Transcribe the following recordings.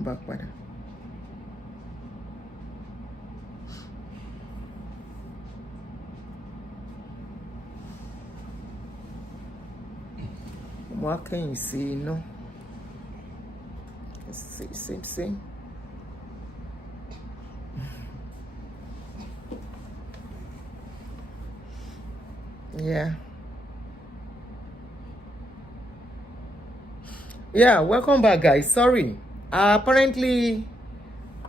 back padà. Mo kẹ́yìn sí iná. Same. Yeah, welcome back, guys. Sorry. Apparently,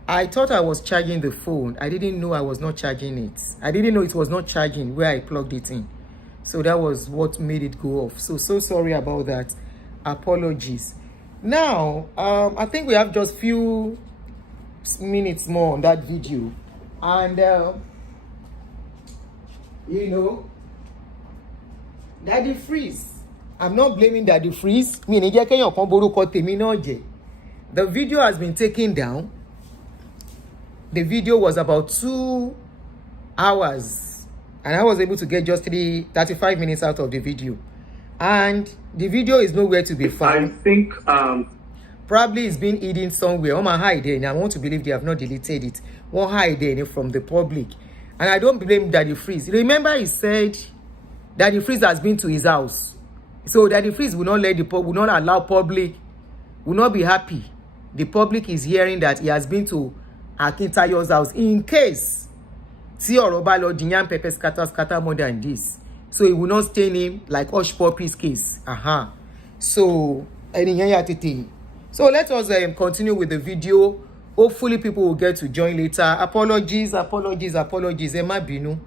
I thought I was charging the phone. I didn't know I was not charging it. I didn't know it was not charging where I plugged it in. So that was what made it go off. So sorry about that. Apologies. Now, I think we have just few minutes more on that video. And, you know, Daddy Freeze. I'm not blaming Daddy Freeze. The video has been taken down. The video was about 2 hours. And I was able to get just 35 minutes out of the video. And the video is nowhere to be found. I think probably it's been hidden somewhere. On my hide there, and I want to believe they have not deleted it. Won't hide there from the public. And I don't blame Daddy Freeze. Remember, he said Daddy Freeze has been to his house. So Daddy Freeze will not allow public, will not be happy. The public is hearing that he has been to Akintayo's house in case see Orobalo Dinyan Pepper scatter more than this. So he will not stain him like Hush Puppy's case. So so let us continue with the video. Hopefully people will get to join later. Apologies. Emma Binu.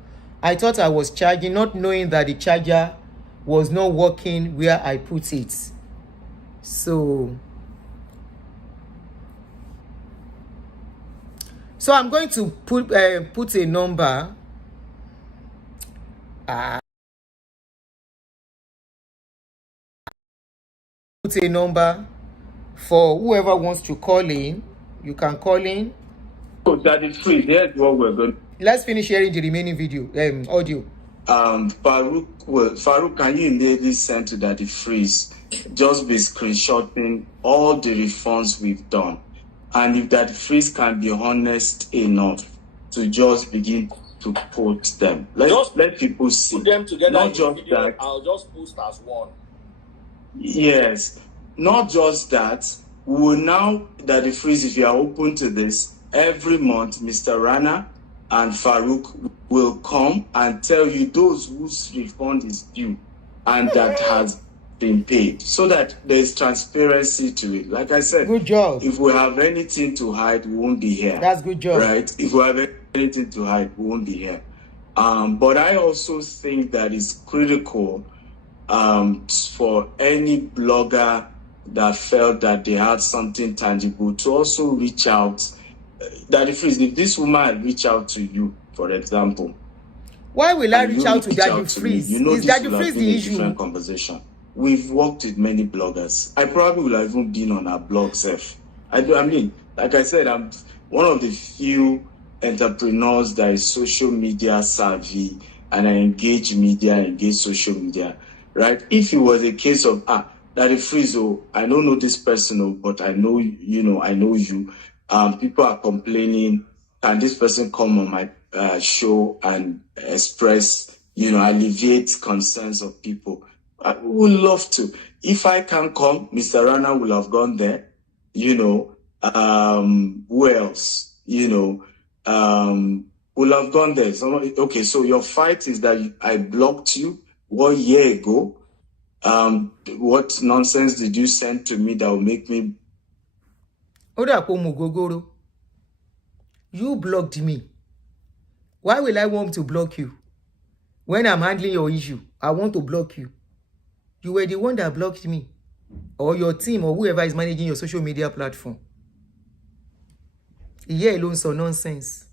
I thought I was charging, not knowing that the charger was not working where I put it. So I'm going to put a number. Put a number for whoever wants to call in. You can call in. So that is free. Here's what we're going. Let's finish sharing the remaining video, audio. Farouk, can you immediately send to Daddy Freeze? Just be screenshotting all the refunds we've done. And if Daddy Freeze can be honest enough to just begin to post them. Let people see. Put them together. Not just video, that. I'll just post as one. Yes. Not just that. We will now, Daddy Freeze, if you are open to this, every month, Mr. Rana and Farouk will come and tell you those whose refund is due and that has been paid, so that there's transparency to it. Like I said, good job. If we have anything to hide, we won't be here. That's good job. Right? If we have anything to hide, we won't be here. But I also think that it's critical for any blogger that felt that they had something tangible to also reach out. Daddy Freeze, if this woman reach out to you, for example, why will I reach out to Daddy Freeze? You know, is Daddy Freeze the issue? Different conversation. We've worked with many bloggers. I probably will have even been on our blog self. I mean, like I said, I'm one of the few entrepreneurs that is social media savvy, and I engage social media, right? If it was a case of Daddy Freeze, I don't know this person, but I know I know you. People are complaining. Can this person come on my show and express, alleviate concerns of people? I would love to. If I can come, Mr. Rana will have gone there. Who else? Will have gone there. Okay, so your fight is that I blocked you 1 year ago. What nonsense did you send to me that will make me? You blocked me. Why will I want to block you? When I'm handling your issue, I want to block you. You were the one that blocked me. Or your team, or whoever is managing your social media platform. Yeah, alone so nonsense.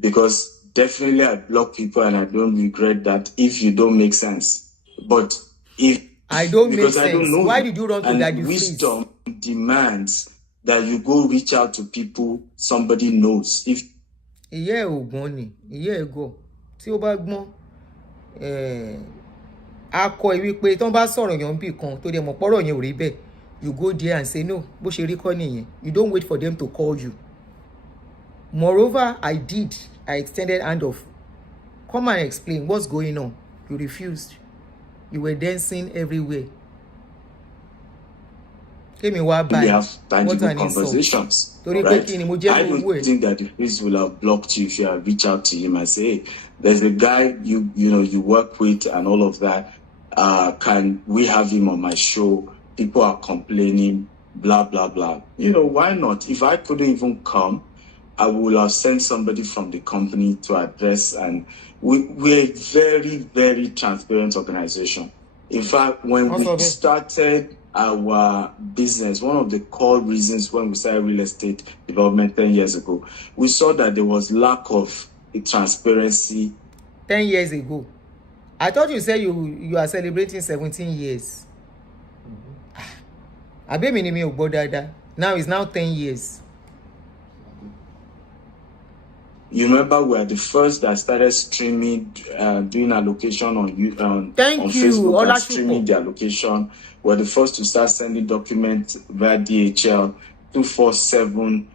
Because definitely I block people and I don't regret that if you don't make sense. But if I don't make sense, I don't know, why did you run to Daddy Freeze? Wisdom demands that you go reach out to people somebody knows. If go. Tí ó bá gbọ́n akọ ìwé pé tọ́n bá sọ̀rọ̀ yan bí kan tó dé mọ̀ pọ̀rọ̀ yẹn ò rí bẹ́ẹ̀ you go there and say no, bó ṣe rí kọ́ nìyẹn. You don't wait for them to call you. Moreover, I extended hand of, come and explain what's going on. You refused. You were dancing everywhere. We have tangible conversations. Right? I don't think that the priest will have blocked you if you have reached out to him and say, hey, there's a guy you work with and all of that. Can we have him on my show? People are complaining, blah, blah, blah. Why not? If I couldn't even come, I would have sent somebody from the company to address, and we're a very, very transparent organization. In fact, when we started our business, one of the core reasons when we started real estate development 10 years ago, we saw that there was lack of transparency. 10 years ago? I thought you said you are celebrating 17 years. Now it's now 10 years. You remember we are the first that started streaming, doing allocation on Facebook and streaming their location. We're the first to start sending documents via DHL, 247,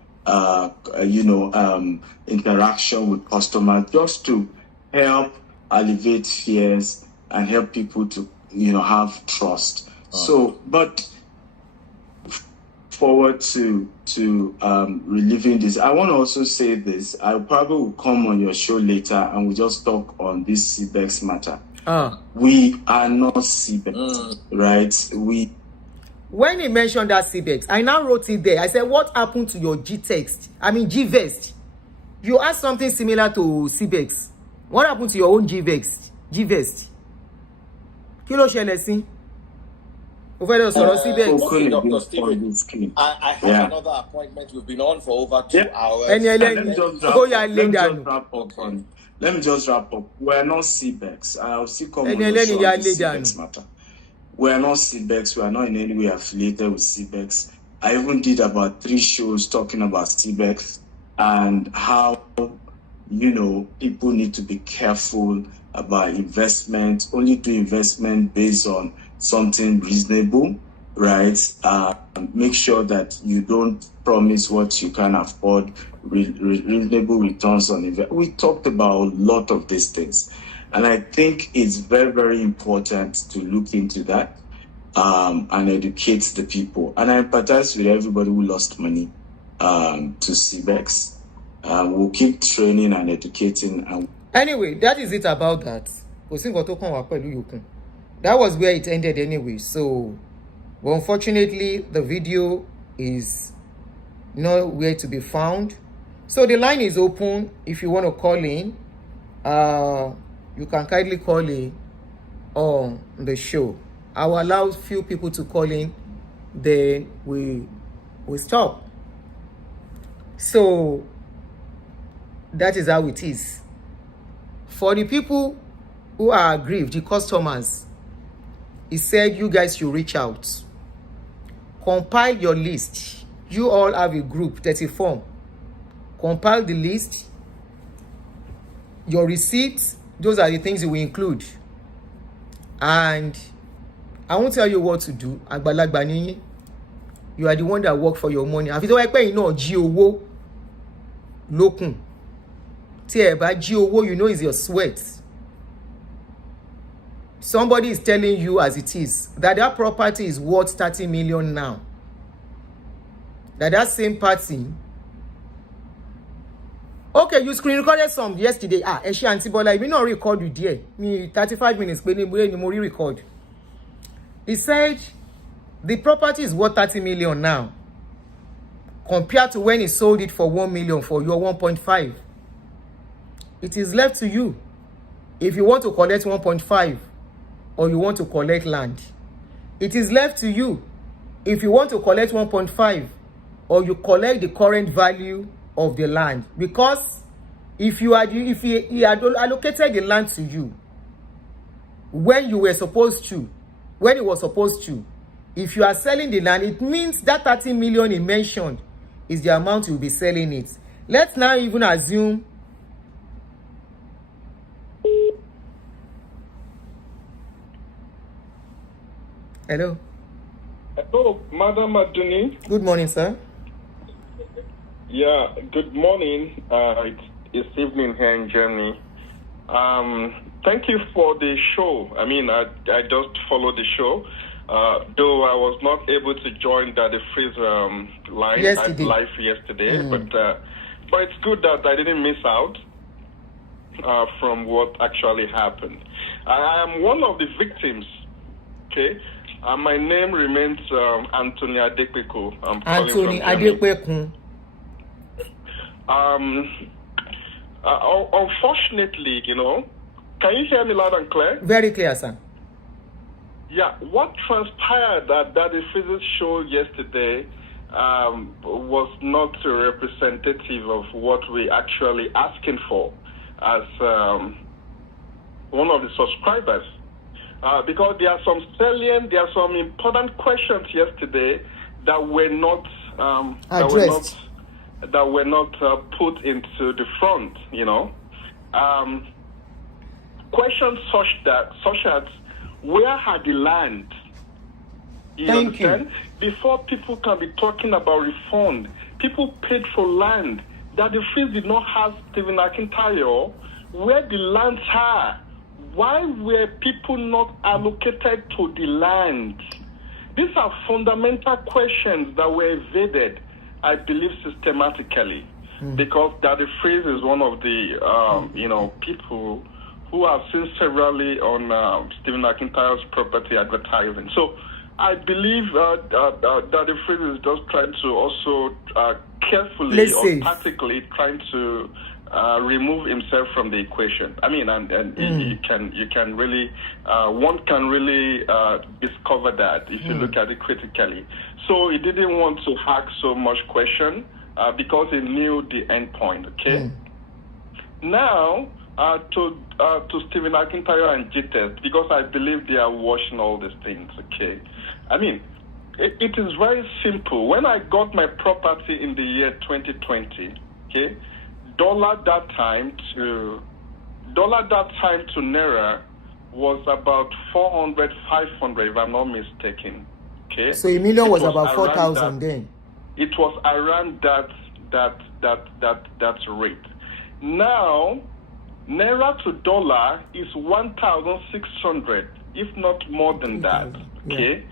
interaction with customers, just to help alleviate fears and help people to, have trust. So, but forward to reliving this. I want to also say this. I probably will come on your show later and we'll just talk on this CEX matter. We are not CEX, right? When he mentioned that CEX, I now wrote it there. I said, what happened to your GTEXT? I mean GVEST. You asked something similar to CEX. What happened to your own GVEST? Kí ló ṣẹlẹ̀ sí? Dr. Stephen, I have another appointment. We've been on for over 2 hours. Let me just wrap up. We're not CEX. I'll still come on the show on the CEX matter. We're not CEX. We are not in any way affiliated with CEX. I even did about 3 shows talking about CEX and how, people need to be careful about investment. Only do investment based on something reasonable, right? Make sure that you don't promise what you can afford, reasonable returns on investment. We talked about a lot of these things. And I think it's very, very important to look into that and educate the people. And I empathize with everybody who lost money to CEX. We'll keep training and educating. Anyway, that is it about that. That was where it ended anyway. So, but unfortunately, the video is nowhere to be found. So the line is open. If you want to call in, you can kindly call in on the show. I will allow few people to call in, then we stop. So that is how it is. For the people who are aggrieved, the customers, he said you guys should reach out. Compile your list. You all have a group, 30 form. Compile the list. Your receipts, those are the things you will include. And I won't tell you what to do. Àgbàlagbà ni yín. You are the one that work for your money. Àfi tó wá pé iná jí owó lókun. Tí ẹ bá jí owó, you know it's your sweat. Somebody is telling you as it is that property is worth 30 million now. That same party. Okay, you screen recorded some yesterday. Eshi Auntie Bola, we not record you there. Me 35 minutes, but we record. He said the property is worth 30 million now. Compared to when he sold it for 1 million for your 1.5. It is left to you. If you want to collect 1.5 or you want to collect land. It is left to you. If you want to collect 1.5 or you collect the current value of the land, because if he had allocated the land to you when you were supposed to, when it was supposed to, if you are selling the land, it means that 30 million he mentioned is the amount you'll be selling it. Let's now even assume hello. Hello, Madam Aduni. Good morning, sir. Yeah, good morning. It's evening here in Germany. Thank you for the show. I mean, I just followed the show. Though I was not able to join the freeze line live yesterday, but it's good that I didn't miss out from what actually happened. I am one of the victims. Okay, my name remains Anthony Adekweku. I'm Anthony Adekweku. Unfortunately, can you hear me loud and clear? Very clear, sir. Yeah, what transpired at the physics show yesterday was not representative of what we actually asking for as one of the subscribers. Because there are some salient, there are some important questions yesterday that were not addressed. That were not put into the front, questions such as where had the land? Thank you. Before people can be talking about refund, people paid for land that the freeze did not have. Stephen Akintayo, where the lands are? Why were people not allocated to the land? These are fundamental questions that were evaded, I believe, systematically, because Daddy Freeze is one of the people who have seen severally on Stephen Akintayo's property advertising. So I believe Daddy Freeze is just trying to also carefully or tactically trying to remove himself from the equation. I mean, and you can really one can really discover that if you look at it critically. So he didn't want to hack so much question because he knew the end point. Okay. Now to Stephen Akintayo and GTEXT, because I believe they are watching all these things. Okay. I mean, it is very simple. When I got my property in the year 2020, okay, dollar that time to Naira was about 400, 500, if I'm not mistaken. Okay. So a million was about 4,000 then. It was around that rate. Now, Naira to dollar is 1,600, if not more than that. Okay.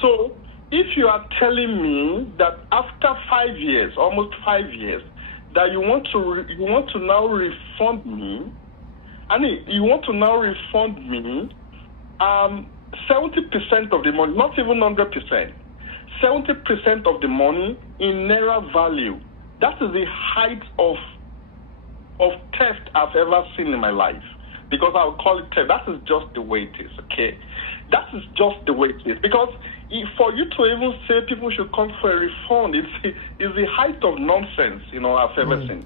So if you are telling me that after 5 years, almost 5 years, that you want to now refund me, you want to now refund me 70% of the money, not even 100%, 70% of the money in Naira value. That is the height of theft I've ever seen in my life. Because I'll call it theft. That is just the way it is, okay? That is just the way it is. Because for you to even say people should come for a refund, it's the height of nonsense, I've ever seen.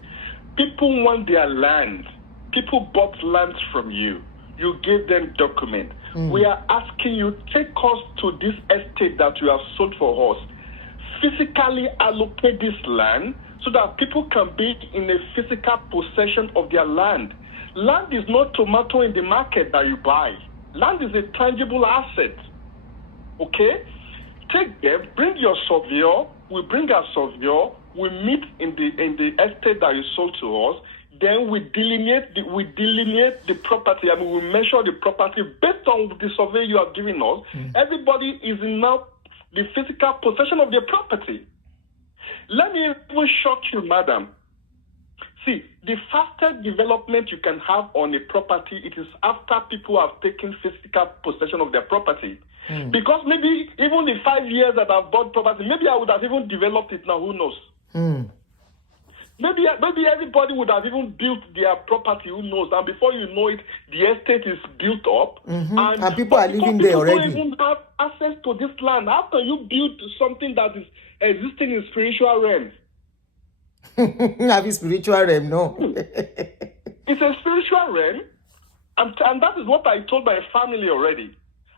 People want their land. People bought lands from you. You gave them documents. We are asking you, take us to this estate that you have sold for us. Physically allocate this land so that people can be in a physical possession of their land. Land is not tomato in the market that you buy. Land is a tangible asset. Okay? Take them, bring your surveyor, we bring our surveyor, we meet in the estate that you sold to us, then we delineate the property. I mean, we measure the property based on the survey you have given us. Everybody is in now the physical possession of their property. Let me even shock you, madam. See, the fastest development you can have on a property, it is after people have taken physical possession of their property. Because maybe even in 5 years that I've bought property, maybe I would have even developed it now, who knows? Maybe everybody would have even built their property, who knows? And before you know it, the estate is built up. And people are living there already. People don't even have access to this land. How can you build something that is existing in spiritual realm? Have a spiritual realm, no. It's a spiritual realm. And that is what I told my family already.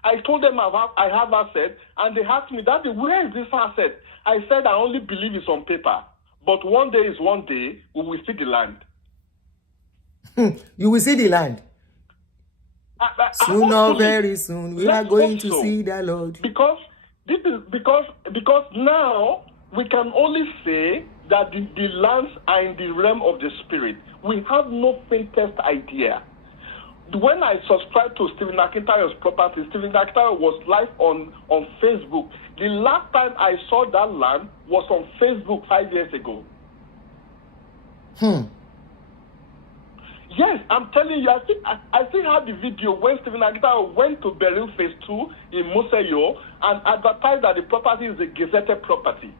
I told them I have assets, and they asked me, Daddy, where is this asset? I said, I only believe it's on paper. But one day is one day, we will see the land. You will see the land. Soon or very soon, we are going to see the Lord. Because This is because now we can only say that the lands are in the realm of the spirit. We have no faintest idea. When I subscribed to Stephen Akintayo's property, Stephen Akintayo was live on Facebook. The last time I saw that land was on Facebook 5 years ago. Yes, I'm telling you, I still have the video when Stephen Akintayo went to Beryl Phase 2 in Museyo and advertised that the property is a gazetted property.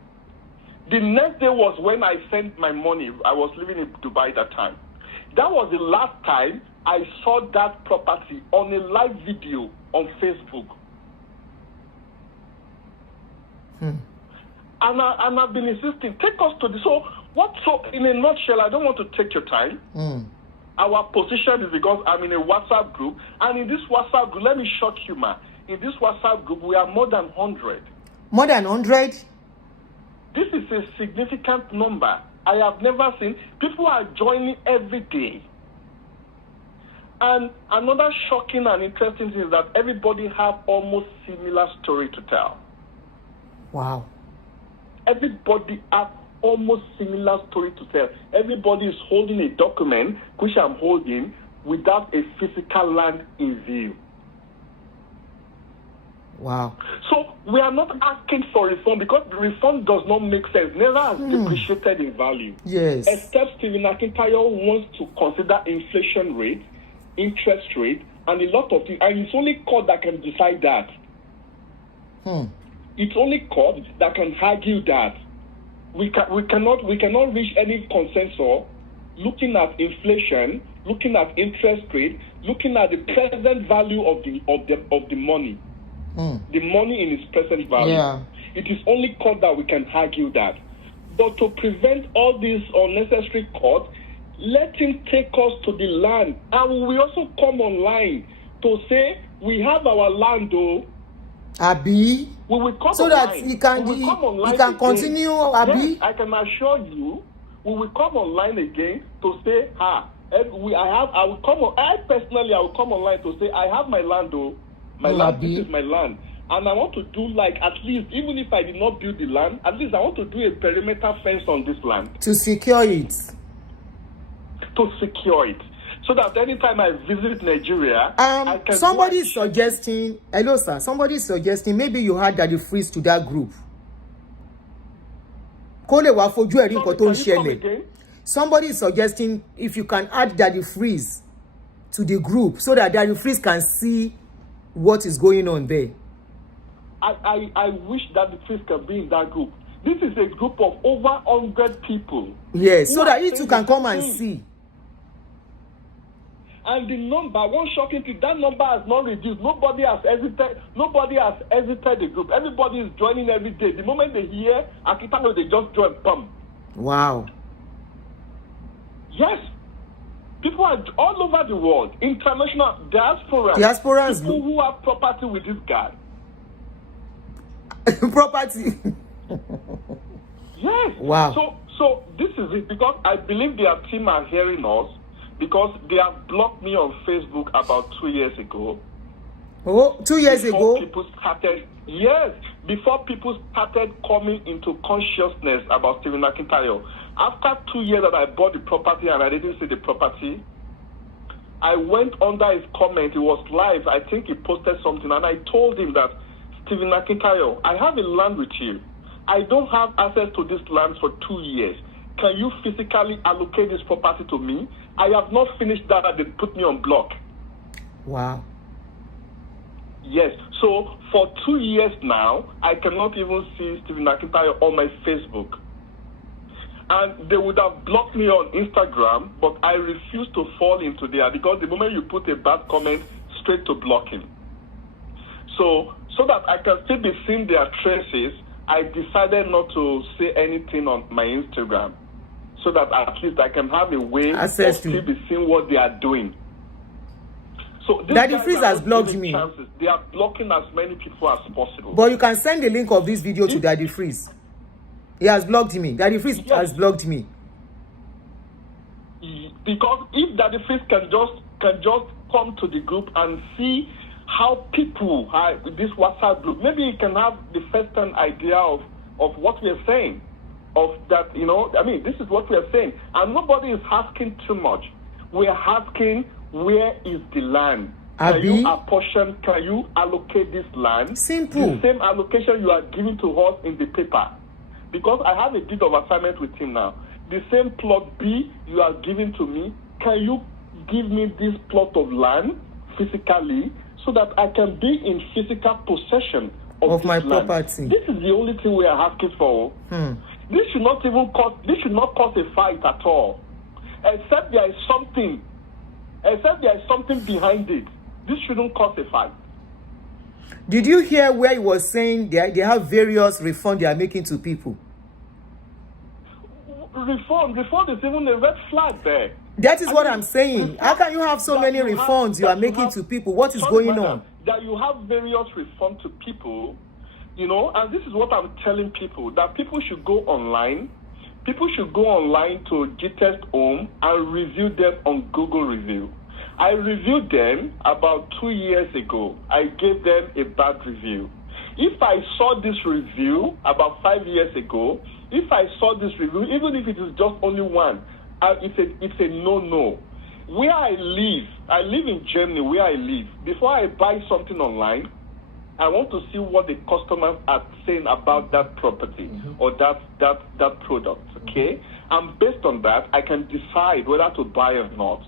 The next day was when I sent my money. I was living in Dubai at that time. That was the last time I saw that property on a live video on Facebook. And I've been insisting, take us to this. So in a nutshell, I don't want to take your time. Our position is because I'm in a WhatsApp group, and in this WhatsApp group, let me shock you, man. In this WhatsApp group, we are more than 100. More than 100? This is a significant number. I have never seen. People are joining every day. And another shocking and interesting thing is that everybody have almost similar story to tell. Wow. Everybody have almost similar story to tell. Everybody is holding a document, which I'm holding, without a physical land in view. Wow. So we are not asking for reform because the reform does not make sense. Neither has depreciated in value. Yes. Except Stephen Akintayo wants to consider inflation rate, interest rate, and a lot of things. And it's only court that can decide that. It's only court that can argue that. We cannot reach any consensus looking at inflation, looking at interest rate, looking at the present value of the money. The money in its present value. Yeah. It is only court that we can argue that. But to prevent all these unnecessary court, let him take us to the land. And we also come online to say we have our land, though. Abi, we will come so online. that he can continue. Abi, yes, I can assure you, we will come online again to say, I will come online to say I have my land, though. My land, this is my land. And I want to do at least, even if I did not build the land, at least I want to do a perimeter fence on this land. To secure it. So that anytime I visit Nigeria, I can somebody is suggesting, hello sir, somebody is suggesting maybe you had Daddy Freeze to that group. Somebody is suggesting if you can add Daddy Freeze to the group so that Daddy Freeze can see what is going on there. I wish that the Freeze can be in that group. This is a group of over 100 people. Yes, so that you two can come and see. And the number, one shocking thing, that number has not reduced. Nobody has exited the group. Everybody is joining every day. The moment they hear Akitayo, they just join. Bam. Wow. Yes. People are all over the world. International diasporans. People who have property with this guy. Property. Yes. Wow. So this is it, because I believe their team are hearing us, because they have blocked me on Facebook about 2 years ago. Oh, 2 years ago? Before people started coming into consciousness about Stephen Akintayo. After 2 years that I bought the property and I didn't see the property, I went under his comment. It was live. I think he posted something, and I told him that, Stephen Akintayo, I have a land with you. I don't have access to this land for 2 years. Can you physically allocate this property to me? I have not finished that, and they put me on block. Wow. Yes. So for 2 years now, I cannot even see Stephen Akintayo on my Facebook. And they would have blocked me on Instagram, but I refuse to fall into there, because the moment you put a bad comment, straight to blocking. So that I can still be seeing their traces, I decided not to say anything on my Instagram, so that at least I can have a way of still be seeing what they are doing. So Daddy Freeze has blocked me. They are blocking as many people as possible. But you can send the link of this video to Daddy Freeze. He has blocked me. Daddy Freeze has blocked me. Because if Daddy Freeze can just come to the group and see how people have this WhatsApp group. Maybe you can have the first-hand idea of what we are saying. Of that, I mean, this is what we are saying. And nobody is asking too much. We are asking, where is the land? Can you apportion, can you allocate this land? Simple. The same allocation you are giving to us in the paper. Because I have a bit of assignment with him now. The same plot B you are giving to me, can you give me this plot of land physically so that I can be in physical possession of my land? property? This is the only thing we are asking for. This should not cause a fight at all. Except there is something behind it. This shouldn't cause a fight. Did you hear where he was saying they have various refunds they are making to people? Refund is even a red flag there. That is what I'm saying. How can you have so many refunds you are making to people? What is going on? That you have various refunds to people, and this is what I'm telling people, that people should go online. People should go online to GTEXT Home and review them on Google Review. I reviewed them about 2 years ago. I gave them a bad review. If I saw this review about 5 years ago, if I saw this review, even if it is just only one, it's a no-no. Where I live in Germany, where I live. Before I buy something online, I want to see what the customers are saying about that property or that product, okay? And based on that, I can decide whether to buy or not.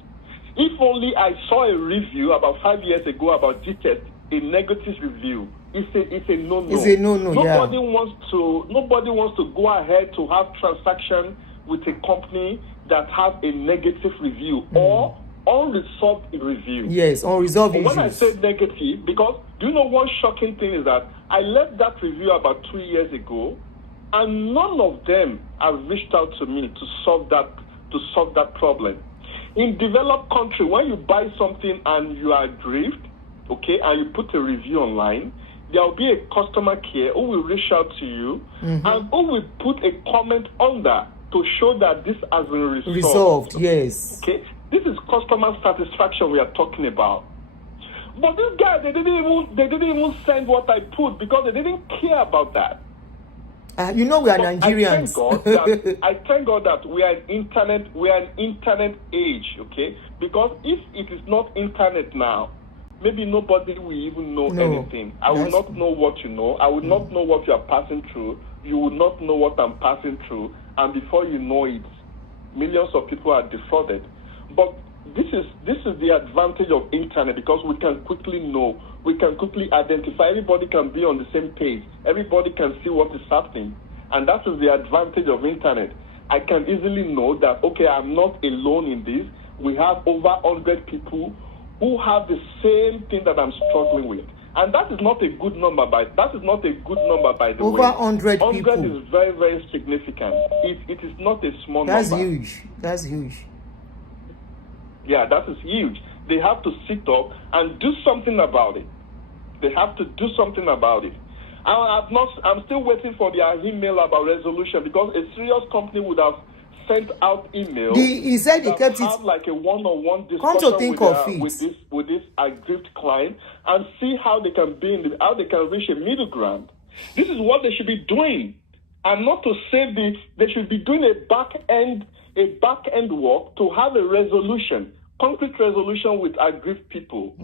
If only I saw a review about 5 years ago about GTEXT, a negative review, it's a no-no. It's a no-no, Nobody wants to go ahead to have transaction with a company that has a negative review or unresolved review. Yes, unresolved issues. When I say negative, because do you know one shocking thing is that I left that review about 2 years ago, and none of them have reached out to me to solve that problem. In developed country, when you buy something and you are aggrieved, okay, and you put a review online, there will be a customer care who will reach out to you and who will put a comment under to show that this has been resolved. Yes. Okay, this is customer satisfaction we are talking about. But this guy, they didn't even send what I put because they didn't care about that. We are Nigerians. I thank God that we are an internet age, okay? Because if it is not internet now, maybe nobody will even know anything. I will not know what you know. I will not know what you are passing through. You will not know what I'm passing through. And before you know it, millions of people are defrauded. But this is the advantage of internet, because we can quickly know, we can quickly identify, everybody can be on the same page, everybody can see what is happening, and that is the advantage of internet. I can easily know that, okay, I'm not alone in this. We have over 100 people who have the same thing that I'm struggling with, and that is not a good number. By the way. Over 100 people. 100 is very, very significant. It is not a small That's number. huge. That's huge. Yeah, that is huge. They have to sit up and do something about it. They have to do something about it. I'm still waiting for their email about resolution, because a serious company would have sent out email. He said he kept have it. like a one-on-one Come to think discussion of it. with this aggrieved client and see how they can how they can reach a middle ground. This is what they should be doing, and not to say they should be doing a back end work to have a resolution, concrete resolution with aggrieved people.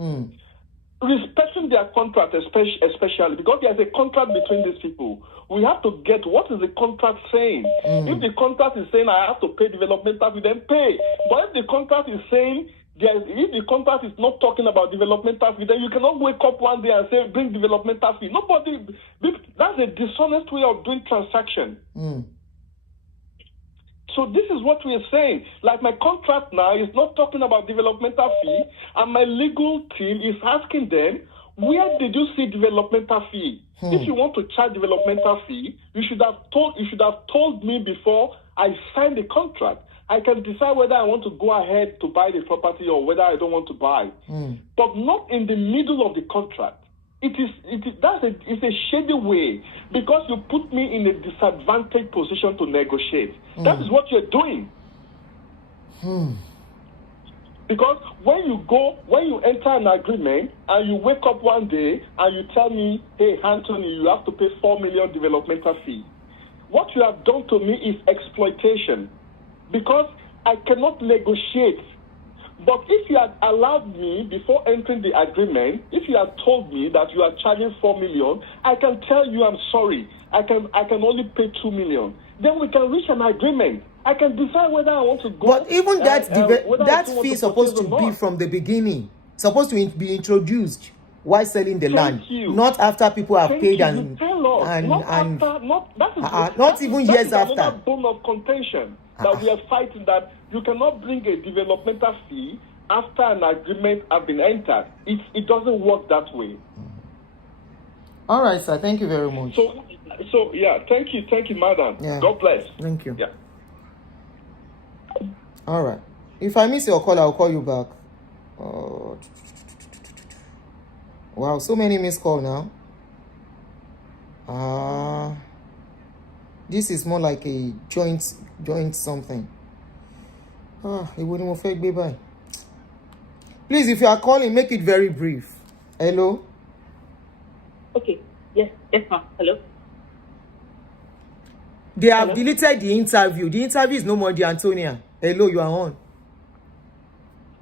Respecting their contract, especially because there's a contract between these people. We have to get what is the contract saying. If the contract is saying I have to pay developmental fee, then pay. But if the contract is saying if the contract is not talking about developmental fee, then you cannot wake up one day and say bring developmental fee. That's a dishonest way of doing transaction. So this is what we are saying. Like my contract now is not talking about developmental fee, and my legal team is asking them, where did you see developmental fee? If you want to charge developmental fee, you should have told me before I signed the contract. I can decide whether I want to go ahead to buy the property or whether I don't want to buy. But not in the middle of the contract. It's a shady way, because you put me in a disadvantaged position to negotiate. That is what you're doing. Because when you enter an agreement and you wake up one day and you tell me, hey, Anthony, you have to pay 4 million developmental fee, what you have done to me is exploitation, because I cannot negotiate. But if you had allowed me, before entering the agreement, if you had told me that you are charging 4 million, I can tell you I'm sorry. I can only pay 2 million. Then we can reach an agreement. I can decide whether I want to go. But even that fee is supposed to be not. from the beginning, supposed to be introduced while selling the land, not after people have paid and not even years after. Another bone of contention that we are fighting, that you cannot bring a developmental fee after an agreement has been entered. It doesn't work that way. All right, sir. Thank you very much. So yeah, thank you, madam. Yeah. God bless. Thank you. Yeah. All right. If I miss your call, I'll call you back. Wow, so many missed call now. This is more like a joint something. It wouldn't affect me by. Please, if you are calling, make it very brief. Hello? Okay. Yes, ma'am. Hello? They have deleted the interview. The interview is no more the Antonia. Hello, you are on.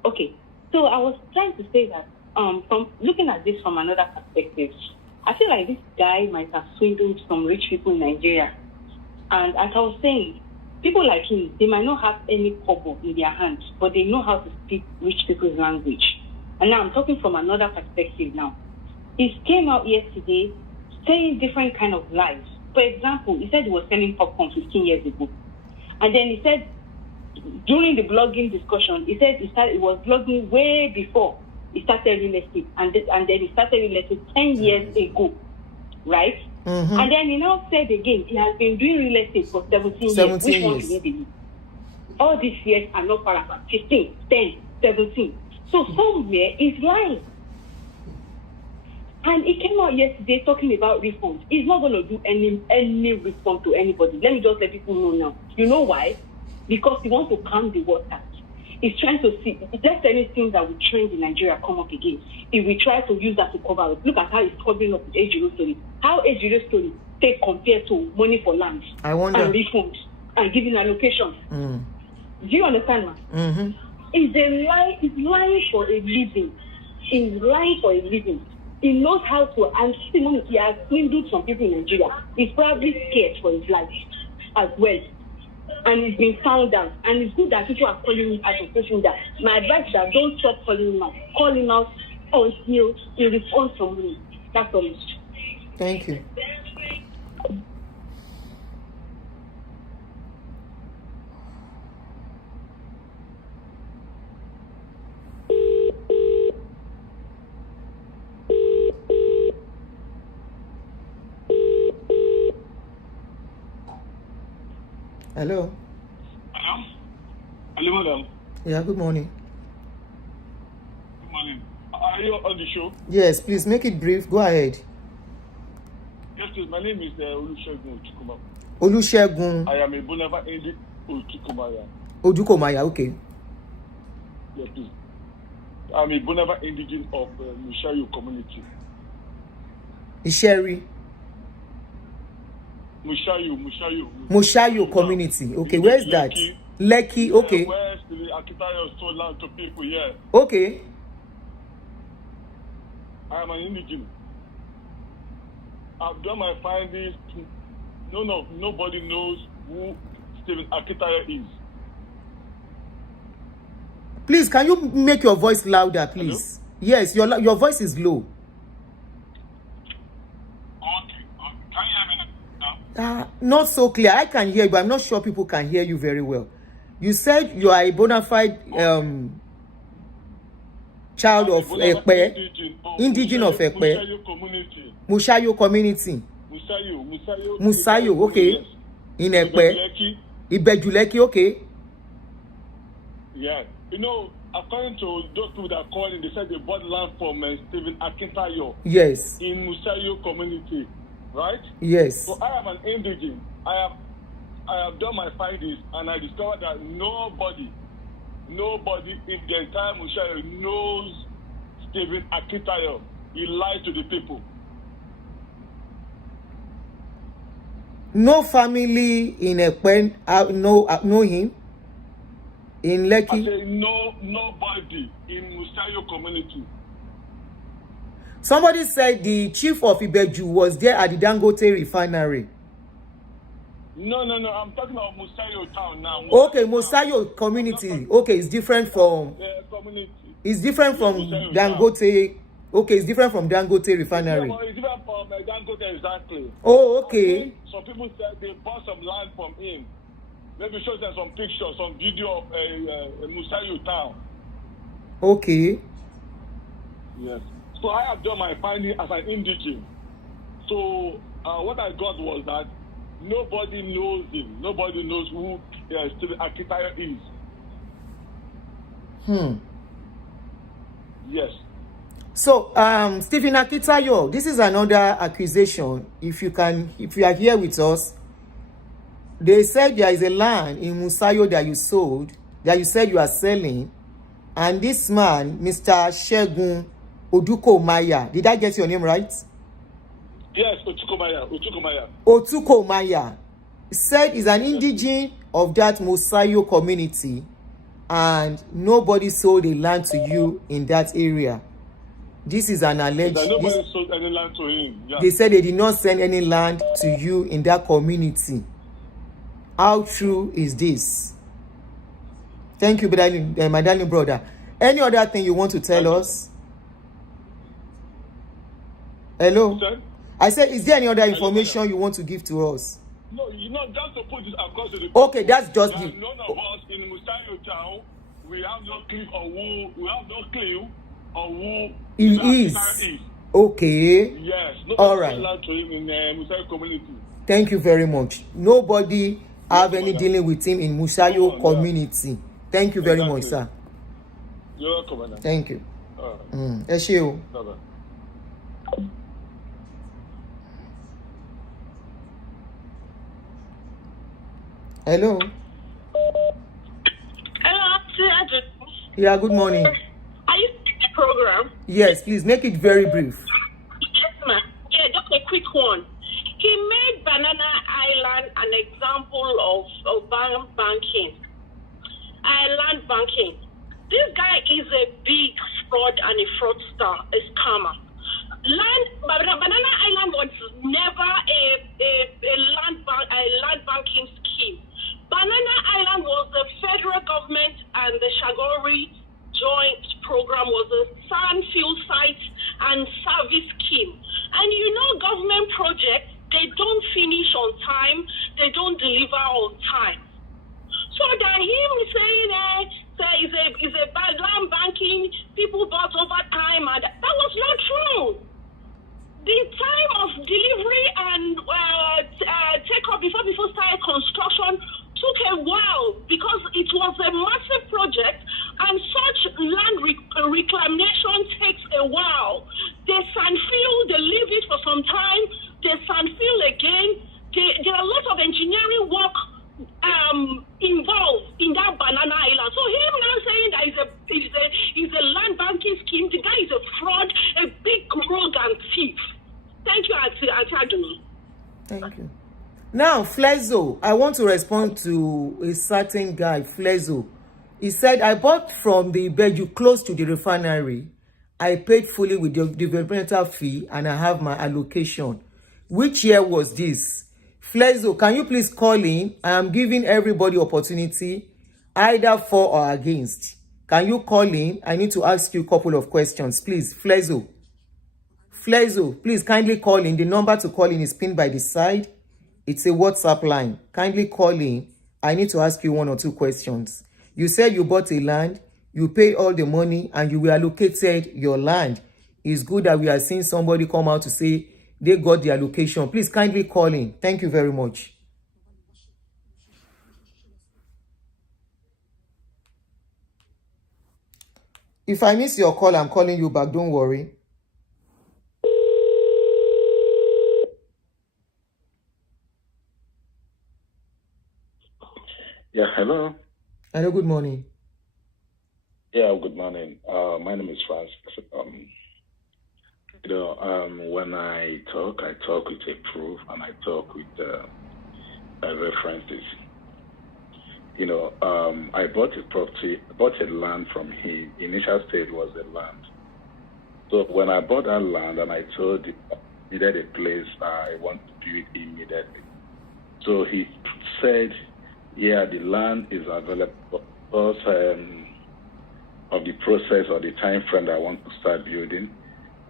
Okay. So I was trying to say that from looking at this from another perspective, I feel like this guy might have swindled some rich people in Nigeria. And as I was saying, people like him, they might not have any kobo in their hands, but they know how to speak rich people's language. And now I'm talking from another perspective now. He came out yesterday saying different kind of lies. For example, he said he was selling popcorn 15 years ago. And then he said, during the blogging discussion, he said he was blogging way before he started real estate. And then he started real estate 10 years ago, right? Mm-hmm. And then he now said again, he has been doing real estate for 17 years. Which one do you believe? All these years are not far apart. 15, 10, 17. So somewhere he's lying. And he came out yesterday talking about refunds. He's not going to do any refund to anybody. Let me just let people know now. You know why? Because he wants to calm the water. He's trying to see, let anything that will trend in Nigeria come up again. He will try to use that to cover it. Look at how he's covering up with Ejiro story. How Ejiro story take compared to money for land and refunds and giving allocations. Do you understand, man? Mm-hmm. He's lying for a living. He's lying for a living. He knows how to, and he has swindled some people in Nigeria. He's probably scared for his life as well. And he's been found out. And it's good that people are calling him out on social media. My advice is that don't stop calling him out. Call him out until he responds from me. That's all. Thank you. Hello. Hello, madam. Yeah, good morning. Good morning. Are you on the show? Yes, please make it brief. Go ahead. Yes, please. My name is Olusegun Odukomaya. Olusegun. I am a Bonava Indi Odukomaya. Odukomaya, okay. Yes, please. I'm a Bonava indigene of Mushayo community. Isheri. Mushayo community. Okay, where's that? Lekki, okay. Where's the Akitayo sold land to people, yeah. Okay. I am an indigene. I've done my findings. Nobody knows who Stephen Akitayo is. Please, can you make your voice louder, please? Hello? Yes, your voice is low. Not so clear. I can hear you, but I'm not sure people can hear you very well. You said you are a bona fide child of Ekpe, indigene of Ekpe, Mushayo community. Musayo, okay. Yes. In Ekpe, Ibejuleki, okay. Yeah, according to those people that are calling, they said they bought land from Stephen Akintayo. Yes. In Musayo community. Right? Yes. So I am an indigene. I have done my findings and I discovered that nobody nobody in the entire Mushayo knows Stephen Akitayo. He lied to the people. No family in Ekpen know him in I Lekki. say nobody in Mushayo community. Somebody said the chief of Ibeju was there at the Dangote refinery. No. I'm talking about Mushayo town now. Okay, Mosayo community. Okay, it's different from. Community. It's different from Dangote. Okay, it's different from Dangote refinery. It's different from Dangote exactly. Oh, okay. Some people said they bought some land from him. Maybe show them some pictures, some video of Musayo town. Okay. Yes. So I have done my finding as an indigene. So what I got was that nobody knows him. Nobody knows who Stephen Akitayo is. Yes. So, Stephen Akitayo, this is another accusation. If you are here with us, they said there is a land in Musayo that you sold, that you said you are selling, and this man, Mr. Shegun Odukomaya, did I get your name right? Yes, Otukomaya. Otukomaya said he's an indigene of that Musayo community, and nobody sold a land to you in that area. This is an alleged. Nobody sold any land to him. Yeah. They said they did not send any land to you in that community. How true is this? Thank you, my darling brother. Any other thing you want to tell us? Hello? Sir? I said, is there any other information you want to give to us? No, just to put this across to the Okay, that's just the. None of us in Musayo town, we have no clue on who He is. Okay. Yes. All right. To him in Musayo community. Thank you very much. Nobody have any dealing with him in Musayo community. Yeah. Thank you very much, sir. You're welcome, madam. Thank you. Bye-bye. Hello. Hello, yeah, good morning. Are you seeing the program? Yes, please make it very brief. Yes, ma'am. Yeah, just a quick one. He made Banana Island an example of banking. Land banking. This guy is a big fraud and a fraudster, a scammer. Banana Island was never a land banking scheme. Banana Island was the federal government and the Shagori joint program was a sand fuel site and service scheme. And you know, government projects, they don't finish on time, they don't deliver on time. So that him saying is a bad land banking, people bought over time, and that was not true. The time of delivery and take-up before started construction took a while because it was a massive project and such land reclamation takes a while. They sandfill, they leave it for some time, they sandfill again. There are a lot of engineering work involved in that Banana Island. So him now saying that is a land banking scheme, the guy is a fraud, a big rogue and thief. Thank you, Auntie. Thank you. Now, Flezo, I want to respond to a certain guy, Flezo. He said, I bought from the Ibeju close to the refinery. I paid fully with the developmental fee and I have my allocation. Which year was this? Flezo, can you please call in? I am giving everybody opportunity, either for or against. Can you call in? I need to ask you a couple of questions. Please, Flezo. Flezo, please kindly call in. The number to call in is pinned by the side. It's a WhatsApp line. Kindly call in. I need to ask you one or two questions. You said you bought a land, you pay all the money, and you reallocated your land. It's good that we are seeing somebody come out to say they got the allocation. Please kindly call in. Thank you very much. If I miss your call, I'm calling you back. Don't worry. Yeah, hello. Hello, good morning. Yeah, good morning. My name is Francis. When I talk with a proof and I talk with references. I bought a property, I bought a land from him. Initial stage was the land. So when I bought that land and I told him I needed a place I want to build immediately. So he said, yeah, the land is available because of the process or the time frame that I want to start building.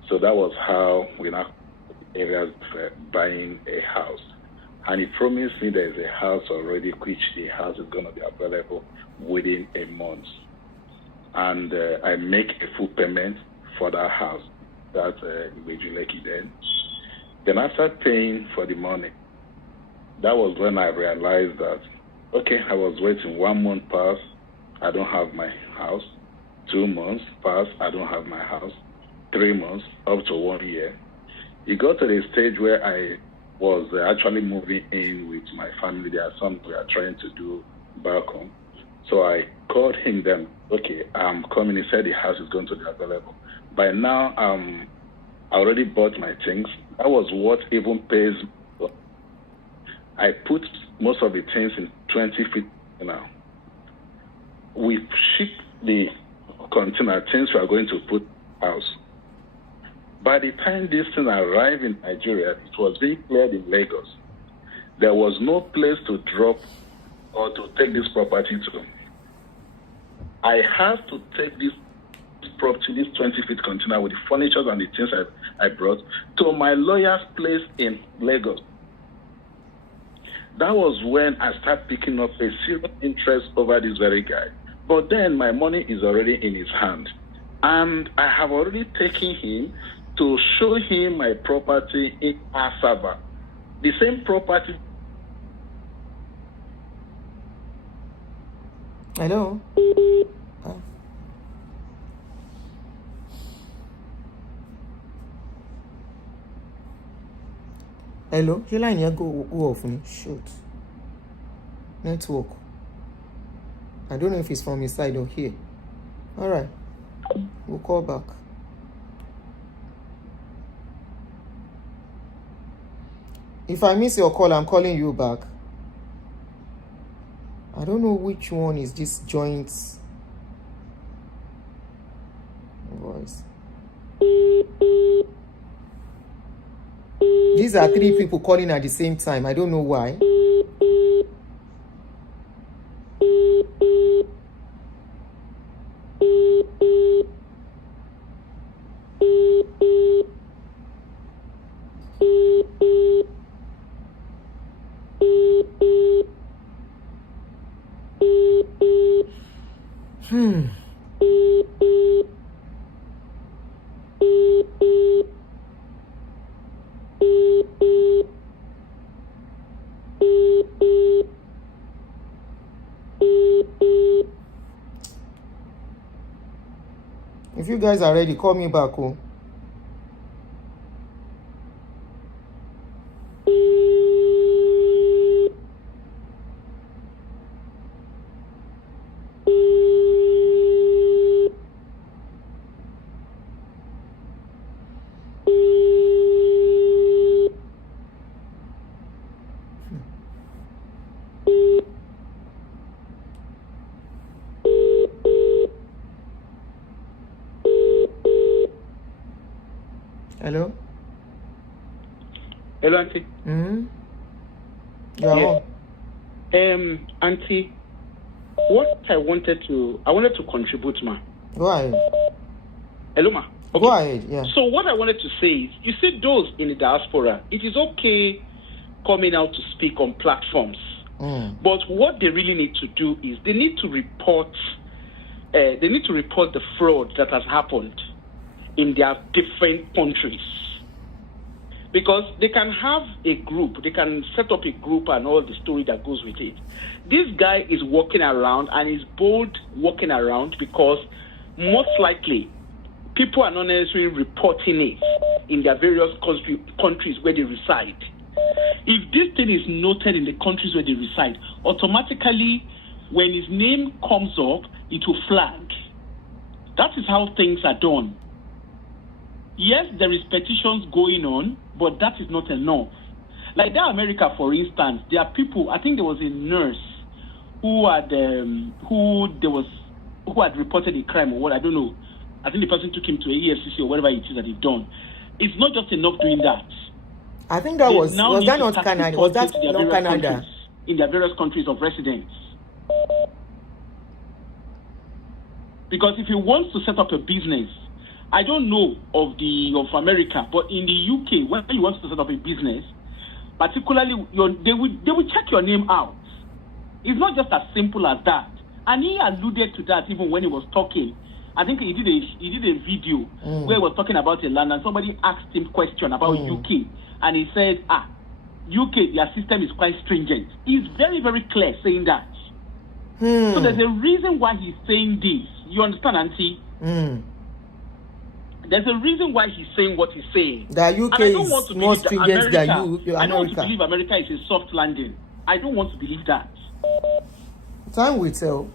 So that was how we now areas buying a house. And he promised me there's a house already, which the house is going to be available within a month. And I make a full payment for that house. That's Wejuleki then. Then I started paying for the money. That was when I realized that, okay, I was waiting 1 month pass, I don't have my house. 2 months pass, I don't have my house. 3 months, up to 1 year. It got to the stage where I was actually moving in with my family. There are some we are trying to do back home. So I called him then, okay, I'm coming. He said the house is going to be available. By now, I already bought my things. That was what even pays. I put most of the things in 20 feet now. We ship the container things we are going to put house. By the time this thing arrived in Nigeria, it was being cleared in Lagos. There was no place to drop or to take this property to. I have to take this property, this 20-feet container with the furniture and the things I brought to my lawyer's place in Lagos. That was when I started picking up a serious interest over this very guy. But then my money is already in his hand. And I have already taken him to show him my property in Asaba. The same property. Hello? Hello? Your line here go off me. Shoot. Network. I don't know if it's from his side or here. Alright. We'll call back. If I miss your call, I'm calling you back. I don't know which one is this joint voice. These are 3 people calling at the same time. I don't know why. If you guys are ready, call me back. Oh. Hello? Hello, Auntie. Yeah. Auntie, what I wanted to contribute, ma. Go ahead. Hello, ma. Okay. Go ahead, yeah. So what I wanted to say is, you see those in the diaspora, it is okay coming out to speak on platforms. But what they really need to do is they need to report the fraud that has happened in their different countries. Because they can have a group, they can set up a group and all the story that goes with it. This guy is walking around and is bold walking around because most likely people are not necessarily reporting it in their various countries where they reside. If this thing is noted in the countries where they reside, automatically when his name comes up, it will flag. That is how things are done. Yes, there is petitions going on, but that is not enough. Like that America, for instance, there are people. I think there was a nurse who had reported a crime or what, I don't know. I think the person took him to a EFCC or whatever it is that they've done. It's not just enough doing that. I think that was that not Canada? Was that not Canada? In their various countries of residence. Because if he wants to set up a business, I don't know of America, but in the UK, when you want to set up a business, particularly they will check your name out. It's not just as simple as that. And he alluded to that even when he was talking. I think he did a video where he was talking about a land, and somebody asked him a question about UK, and he said, UK, their system is quite stringent. He's very, very clear saying that. So there's a reason why he's saying this. You understand, Auntie? There's a reason why he's saying what he's saying. The UK is more stringent than America. I don't want to believe America is a soft landing. I don't want to believe that. Time will tell.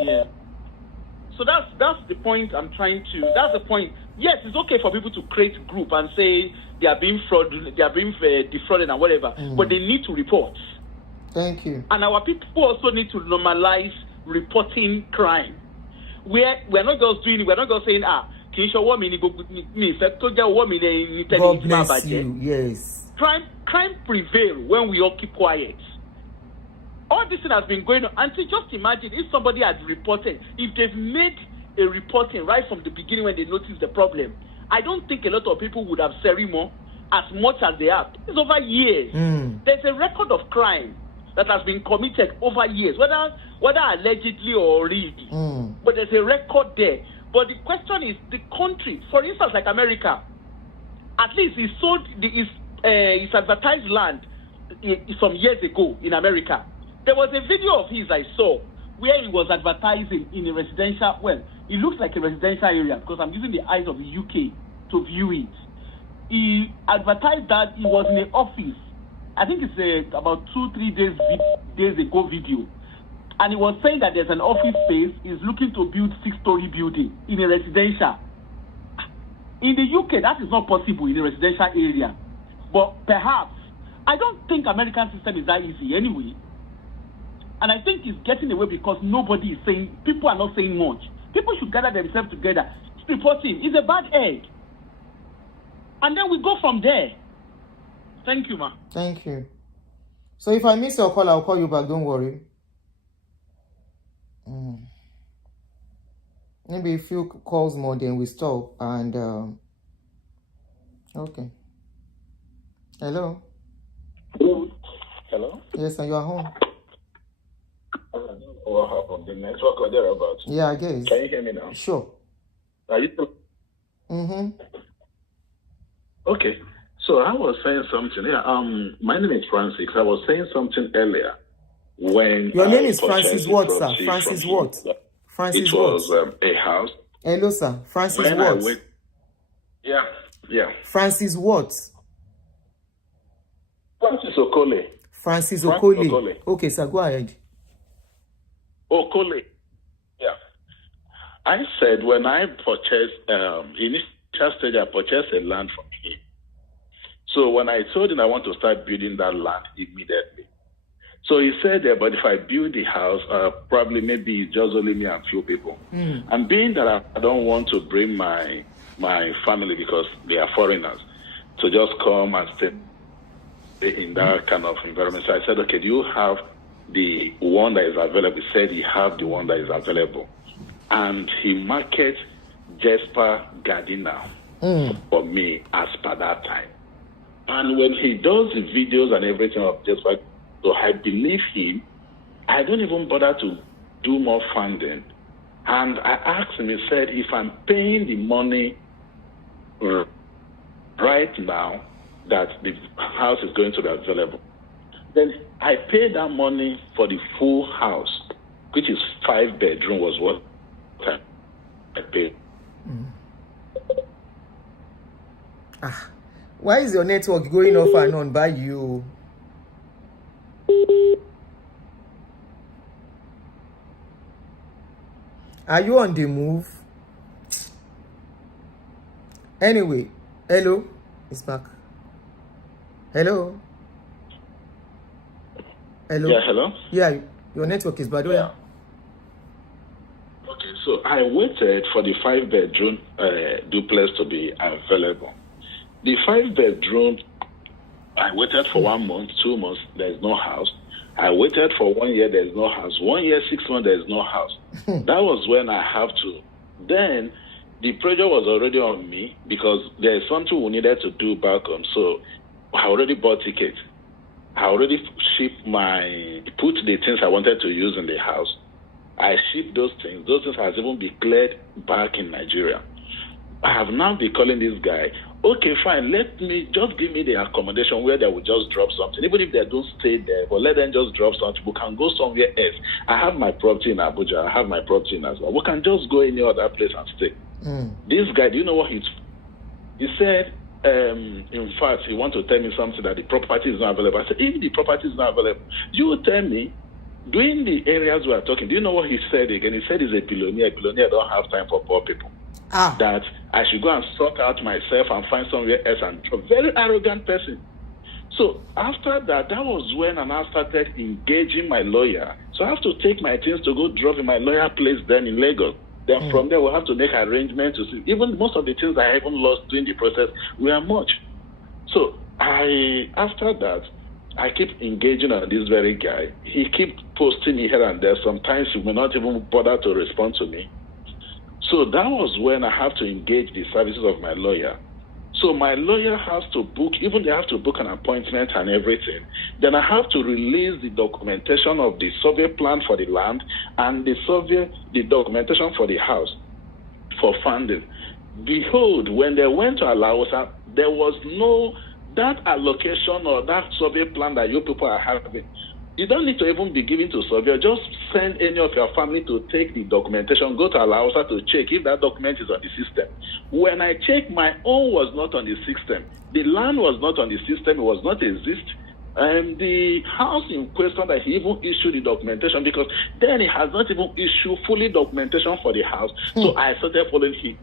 Yeah. So that's the point I'm trying to. That's the point. Yes, it's okay for people to create a group and say they are being fraudulent, they are being defrauded and whatever, but they need to report. Thank you. And our people also need to normalize reporting crime. We're not just doing it. We're not just saying God bless you. Yes. Crime prevail when we all keep quiet. All this thing has been going on. And so just imagine if somebody had reported, if they've made a reporting right from the beginning when they noticed the problem, I don't think a lot of people would have ceremony as much as they have. It's over years. There's a record of crime that has been committed over years, whether allegedly or really. But there's a record there. But the question is, the country, for instance, like America, at least he sold his advertised land some years ago in America. There was a video of his I saw where he was advertising in a residential, well, it looks like a residential area because I'm using the eyes of the UK to view it. He advertised that he was in an office. I think it's about 2-3 days ago video. And he was saying that there's an office space, he's looking to build 6-story building in a residential. In the UK, that is not possible in a residential area. But perhaps, I don't think American system is that easy anyway. And I think it's getting away because nobody is saying, people are not saying much. People should gather themselves together. Report him. He's a bad egg. And then we go from there. Thank you, ma. Thank you. So if I miss your call, I'll call you back. Don't worry. Maybe a few calls more, then we stop. And, okay. Hello? Hello? Yes, and you are home. What happened? The network or thereabouts? Yeah, I guess. Can you hear me now? Sure. Are you still? Okay. So I was saying something. Yeah. My name is Francis. I was saying something earlier when your name is Francis what, sir? Francis what? Francis it was a house. Hello, sir. Francis what? Yeah. Francis what? Francis Okole. Francis Okole. Okay, sir. Go ahead. Okole. Yeah. I said when I purchased, initial stage, I purchased a land from him. So when I told him I want to start building that land immediately. So he said, but if I build the house, probably maybe just only me and few people. And being that I don't want to bring my family because they are foreigners to just come and stay in that kind of environment. So I said, okay, do you have the one that is available? He said he have the one that is available. And he markets Jesper Gardiner for me as per that time. And when he does the videos and everything of Jesper, so I believe him. I don't even bother to do more funding. And I asked him, he said, if I'm paying the money right now that the house is going to be available, then I pay that money for the full house, which is 5 bedroom was what I paid. Why is your network going off and on by you? Are you on the move? Anyway, hello, it's back. Hello. Hello. Yeah, hello? Yeah, your network is bad. Yeah. Okay, so I waited for the 5-bedroom duplex to be available. The 5-bedroom, I waited for 1 month, 2 months, there's no house. I waited for 1 year, there's no house. 1 year, 6 months, there's no house. That was when I have to. Then the pressure was already on me because there's something we needed to do back home. So I already bought tickets. I already put the things I wanted to use in the house. I shipped those things. Those things has even been cleared back in Nigeria. I have now been calling this guy. Okay, fine. Just give me the accommodation where they will just drop something. Even if they don't stay there, but let them just drop something. We can go somewhere else. I have my property in Abuja. I have my property in Aswa. We can just go any other place and stay. This guy, do you know what he said? In fact, he want to tell me something that the property is not available. I said, if the property is not available, you tell me. During the areas we are talking, do you know what he said again? He said he's a billionaire. Billionaire don't have time for poor people. That I should go and sort out myself and find somewhere else. And a very arrogant person. So after that was when I now started engaging my lawyer. So I have to take my things to go drop in my lawyer place then in Lagos. Then from there we'll have to make arrangements to see. Even most of the things I haven't lost during the process were much. So after that, I keep engaging on this very guy. He keeps posting here and there. Sometimes he may not even bother to respond to me. So that was when I have to engage the services of my lawyer. So my lawyer has to book, even they have to book an appointment and everything. Then I have to release the documentation of the survey plan for the land and the documentation for the house for funding. Behold, when they went to Alausa, there was no that allocation or that survey plan that you people are having. You don't need to even be giving to surveyor. Just send any of your family to take the documentation, go to Alausa to check if that document is on the system. When I checked, my own was not on the system. The land was not on the system. It was not exist. And the house in question that he even issued the documentation, because then he has not even issued fully documentation for the house. So I started following him.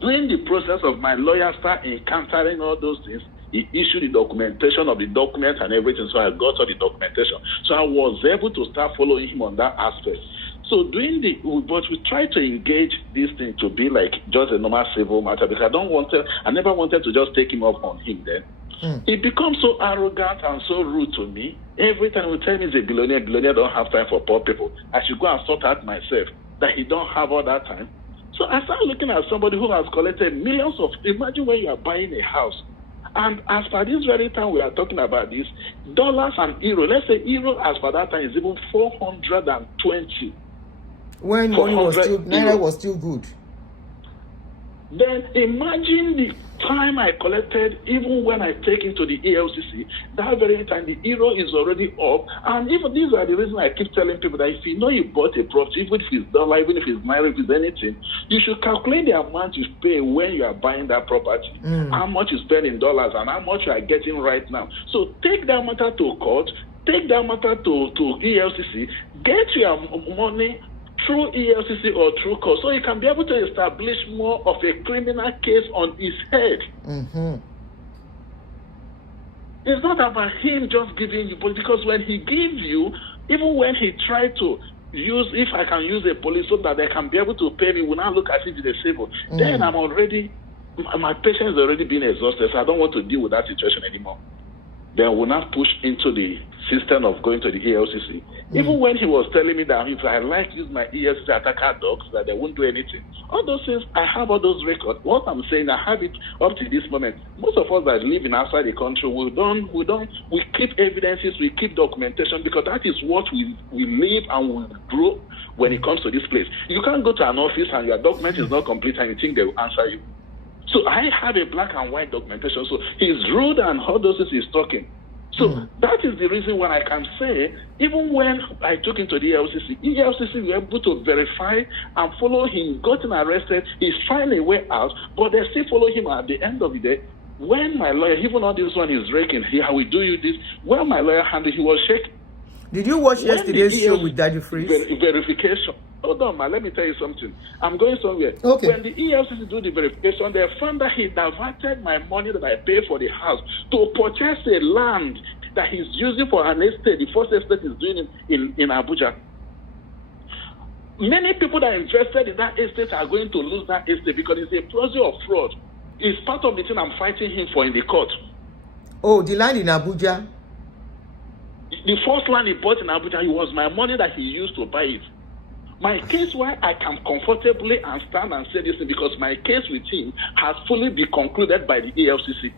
During the process of my lawyer start encountering all those things, he issued the documentation of the document and everything, so I got all the documentation. So I was able to start following him on that aspect. So but we try to engage this thing to be like just a normal civil matter, because I never wanted to just take him up on him then. He becomes so arrogant and so rude to me. Every time he tell me he's a billionaire don't have time for poor people. I should go and sort out myself, that he don't have all that time. So I started looking at somebody who has collected millions of, imagine when you are buying a house. And as per this very time we are talking about this, dollars and euro, let's say euro as per that time is even 420. When money was still, Naira was still good. Then imagine the time I collected, even when I take into the ELCC, that very time the euro is already up. And even these are the reasons I keep telling people that if you know you bought a property, even if it's dollar, even if it's naira, if it's anything, you should calculate the amount you pay when you are buying that property, how much you spend in dollars and how much you are getting right now. So take that matter to court, take that matter to ELCC, get your money through ELCC or through court, so you can be able to establish more of a criminal case on his head. It's not about him just giving you, but because when he gives you, even when he tried to use, if I can use a police so that they can be able to pay me, will not look as if it's a civil. Then my patience is already being exhausted, so I don't want to deal with that situation anymore. Then we'll not push into the system of going to the ELCC. Even when he was telling me that if I like use my ELCC attacker dogs, that they won't do anything. All those things, I have all those records. What I'm saying, I have it up to this moment. Most of us that live in outside the country, we keep evidences, we keep documentation, because that is what we live and we grow when it comes to this place. You can't go to an office and your document is not complete and you think they will answer you. So I have a black and white documentation. So he's rude and all those things he's talking. So that is the reason why I can say, even when I took him to the ELCC were able to verify and follow him, gotten arrested, he's trying a way out, but they still follow him at the end of the day. When my lawyer, even on this one is raking, here, we do you this, when my lawyer handled, he was shaking. Did you watch When yesterday's the show with Daddy Freeze? Verification. Hold on, man. Let me tell you something. I'm going somewhere. Okay. When the EFCC do the verification, they found that he diverted my money that I paid for the house to purchase a land that he's using for an estate. The first estate is doing in Abuja. Many people that invested in that estate are going to lose that estate because it's a process of fraud. It's part of the thing I'm fighting him for in the court. Oh, the land in Abuja? The first land he bought in Abuja, it was my money that he used to buy it. My case why I can comfortably and stand and say this thing because my case with him has fully been concluded by the EFCC.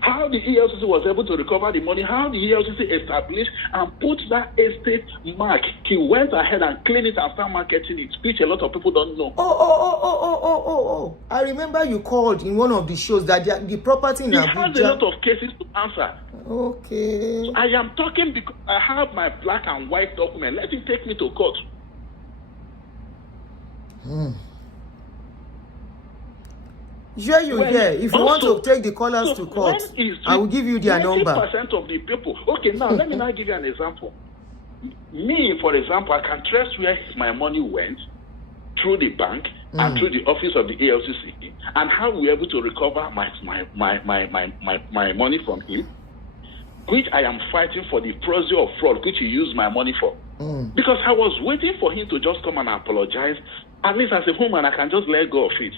How the EFCC was able to recover the money, how the EFCC established and put that estate mark. He went ahead and cleaned it and started marketing it, which a lot of people don't know. Oh. I remember you called in one of the shows that the property in Abuja. He has a lot of cases to answer. Okay. I am talking because I have my black and white document. Let him take me to court. Sure, if you want to take the callers to court, I will give you their number. 90% of the people. Okay, now let me now give you an example. Me, for example, I can trace where my money went through the bank and through the office of the ALCC, and how we were able to recover my money from him, which I am fighting for the process of fraud, which he used my money for. Because I was waiting for him to just come and apologize. At least as a woman, I can just let go of it.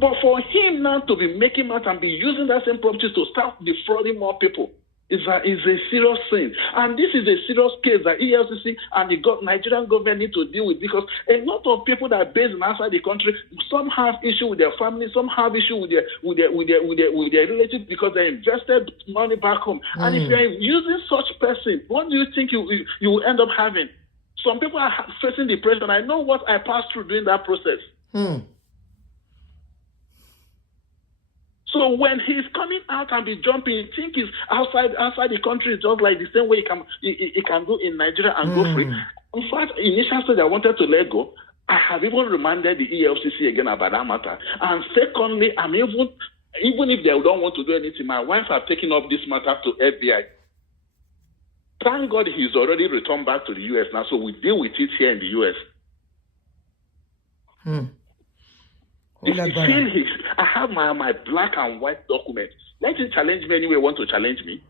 But for him now to be making out and be using that same property to start defrauding more people is a serious sin. And this is a serious case that EFCC and the Nigerian government need to deal with, because a lot of people that are based outside the country, some have issue with their family, some have issue with their relatives because they invested money back home. And if you're using such person, what do you think you will end up having? Some people are facing depression. I know what I passed through during that process. So when he's coming out and be jumping, he think he's outside the country, just like the same way he can go in Nigeria and go free. In fact, initially I wanted to let go. I have even reminded the EFCC again about that matter. And secondly, I'm even if they don't want to do anything, my wife have taken up this matter to FBI. Thank God he's already returned back to the US now, so we deal with it here in the US. If you feel I have my black and white documents. Let him challenge me anyway. Want to challenge me?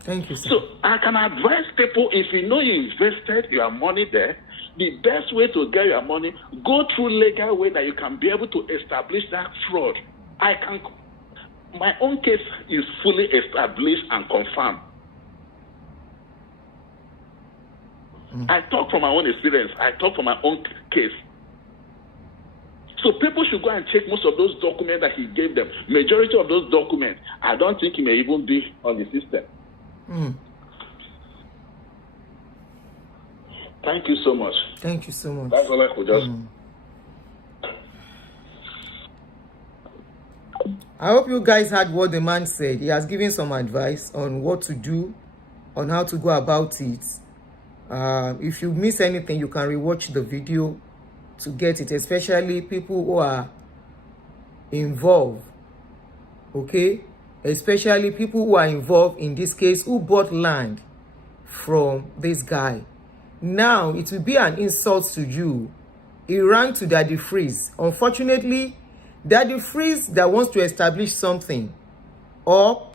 Thank you, sir. So I can advise people, if you know you invested your money there, the best way to get your money, go through legal way that you can be able to establish that fraud. My own case is fully established and confirmed. I talk from my own experience. I talk from my own case. So people should go and check most of those documents that he gave them. Majority of those documents, I don't think he may even be on the system. Thank you so much. Thank you so much. That's all I could just... I hope you guys heard what the man said. He has given some advice on what to do, on how to go about it. If you miss anything, you can rewatch the video to get it, especially people who are involved, okay? Especially people who are involved in this case, who bought land from this guy. Now, it will be an insult to you. He ran to Daddy Freeze. Unfortunately, Daddy Freeze that wants to establish something or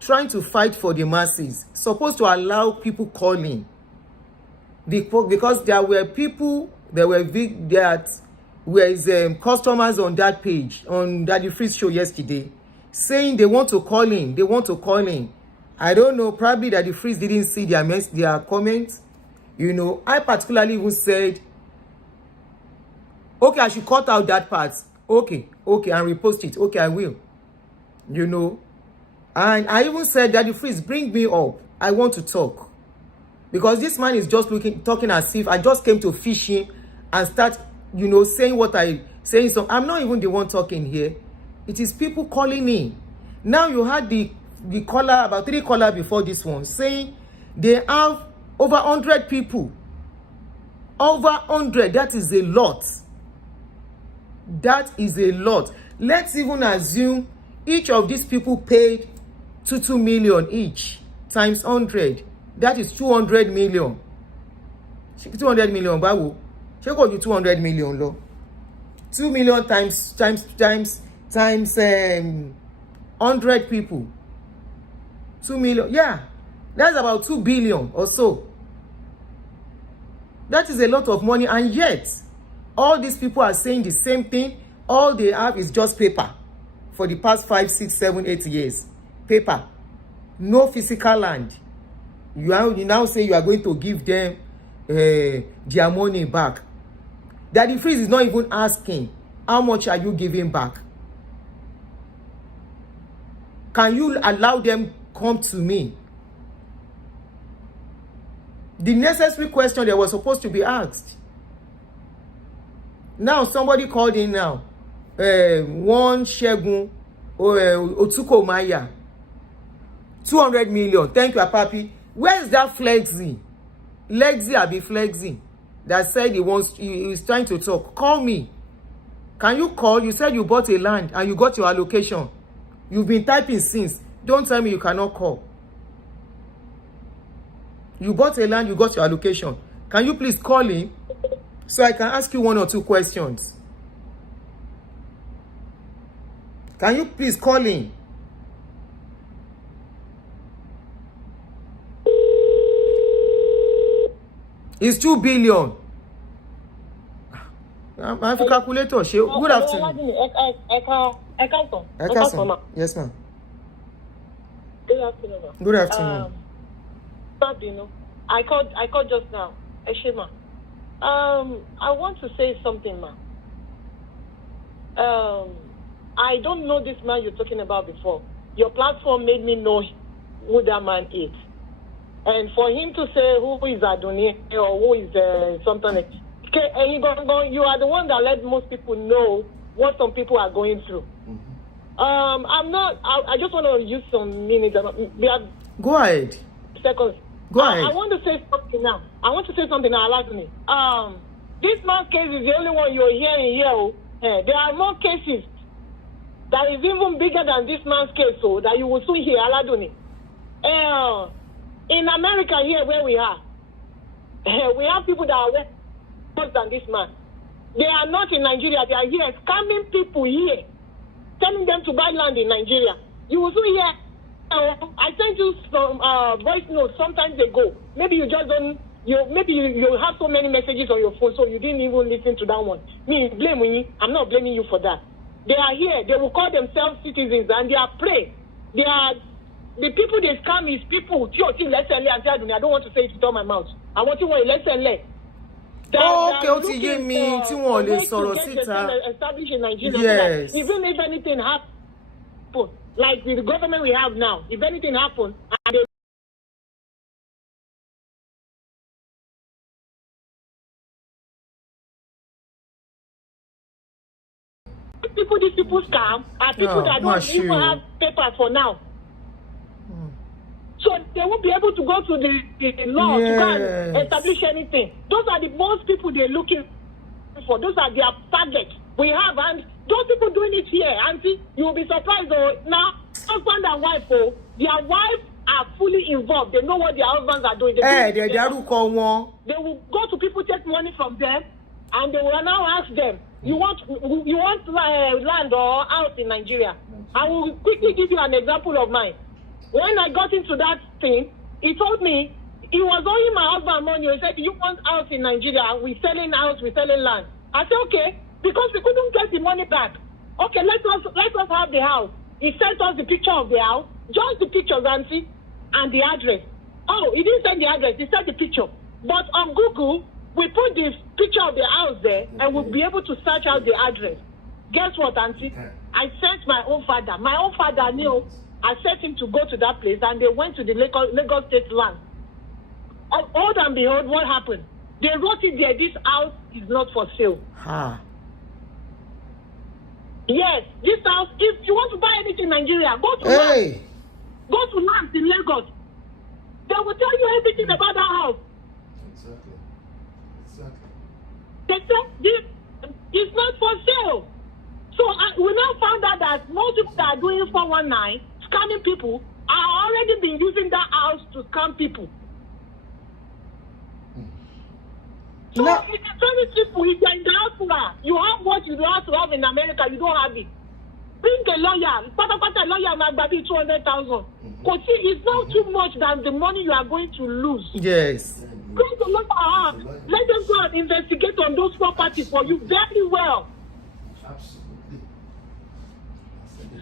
trying to fight for the masses, supposed to allow people calling. Because there were people, there were customers on that page, on Daddy Freeze show yesterday, saying they want to call in. I don't know, probably Daddy Freeze didn't see their comments. You know, I particularly even said, okay, I should cut out that part. Okay, and repost it. Okay, I will. You know, and I even said, Daddy Freeze, bring me up. I want to talk. Because this man is just talking as if I just came to fish him and start, you know, saying what saying. So I'm not even the one talking here. It is people calling in. Now you had the caller, about 3 callers before this one, saying they have over 100 people. Over 100. That is a lot. That is a lot. Let's even assume Each of these people paid 2 million each times 100. That is 200 million. 200 million báwo? Ṣé kò ju 200 million lọ? 2 million times 100 people. 2 million. Yeah. That's about 2 billion or so. That is a lot of money, and yet all these people are saying the same thing. All they have is just paper for the past 5, 6, 7, 8 years. Paper. No physical land. You now say you are going to give them their money back. Daddy Freeze is not even asking, how much are you giving back? Can you allow them come to me? The necessary question that was supposed to be asked. Now somebody called in now. One Shegun Otuko Maya. 200 million. Thank you, Papi. Where's that Flexi? Lexi Abi Flexi that said he is trying to talk. Call me. Can you call? You said you bought a land and you got your allocation. You've been typing since. Don't tell me you cannot call. You bought a land, you got your allocation. Can you please call him so I can ask you 1 or 2 questions? Can you please call him? It's 2 billion. I have a calculator. Good afternoon. Yes, ma'am. Good afternoon. Good afternoon. I called just now. Eshema. I want to say something, ma'am. I don't know this man you're talking about before. Your platform made me know who that man is. And for him to say who is Adoni or who is something, okay, and you are the one that let most people know what some people are going through. I just want to use some minutes. Go ahead. Seconds. Go ahead. I want to say something now. Aladuni. This man's case is the only one you're hearing here. There are more cases that is even bigger than this man's case, so that you will soon hear, Aladuni. In America here where we are, we have people that are worse than this man. They are not in Nigeria. They are here scamming people here, telling them to buy land in Nigeria. You will soon hear. I sent you some voice notes sometimes ago. Maybe you just don't. Maybe you have so many messages on your phone, so you didn't even listen to that one. Blame me. I'm not blaming you for that. They are here. They will call themselves citizens, and they are prey. They are the people they scam is people. I don't want to say it with all my mouth. I want you to listen. Okay, what you mean? Establish in Nigeria. Yes. Even if anything happens, like with the government we have now, if anything happens, and these people scam are people that don't even have papers for now. So they won't be able to go to the law to go and establish anything. Those are the most people they're looking for. Those are their targets. We have, and those people doing it here, auntie, you will be surprised. Now, husband and wife, their wives are fully involved. They know what their husbands are doing. They will go to people, take money from them, and they will now ask them, you want land or house in Nigeria? I will quickly give you an example of mine. When I got into that thing, he told me he was owing my husband money. He said, "You want house in Nigeria? We're selling house, we're selling land." I said, "Okay," because we couldn't get the money back. Okay, let us have the house. He sent us the picture of the house, just the pictures, auntie, and the address. Oh, he didn't send the address. He sent the picture. But on Google, we put the picture of the house there, and we'll be able to search out the address. Guess what, auntie? I sent my own father. My own father knew. I sent him to go to that place, and they went to the Lagos State land. All and behold, what happened? They wrote it there, this house is not for sale. Yes, this house, if you want to buy anything in Nigeria, go to land. Go to land in Lagos. They will tell you everything about that house. Exactly. They said this is not for sale. So we now found out that most those people that are doing 419, scamming people, are already been using that house to scam people. So No. it is very simple. If you're in diaspora, you have what you have to have in America, you don't have it. Bring a lawyer. Pata lawyer might be 200,000. It's not too much than the money you are going to lose. Yes. Bring the lawyer. Let them go and investigate on those properties for you very well.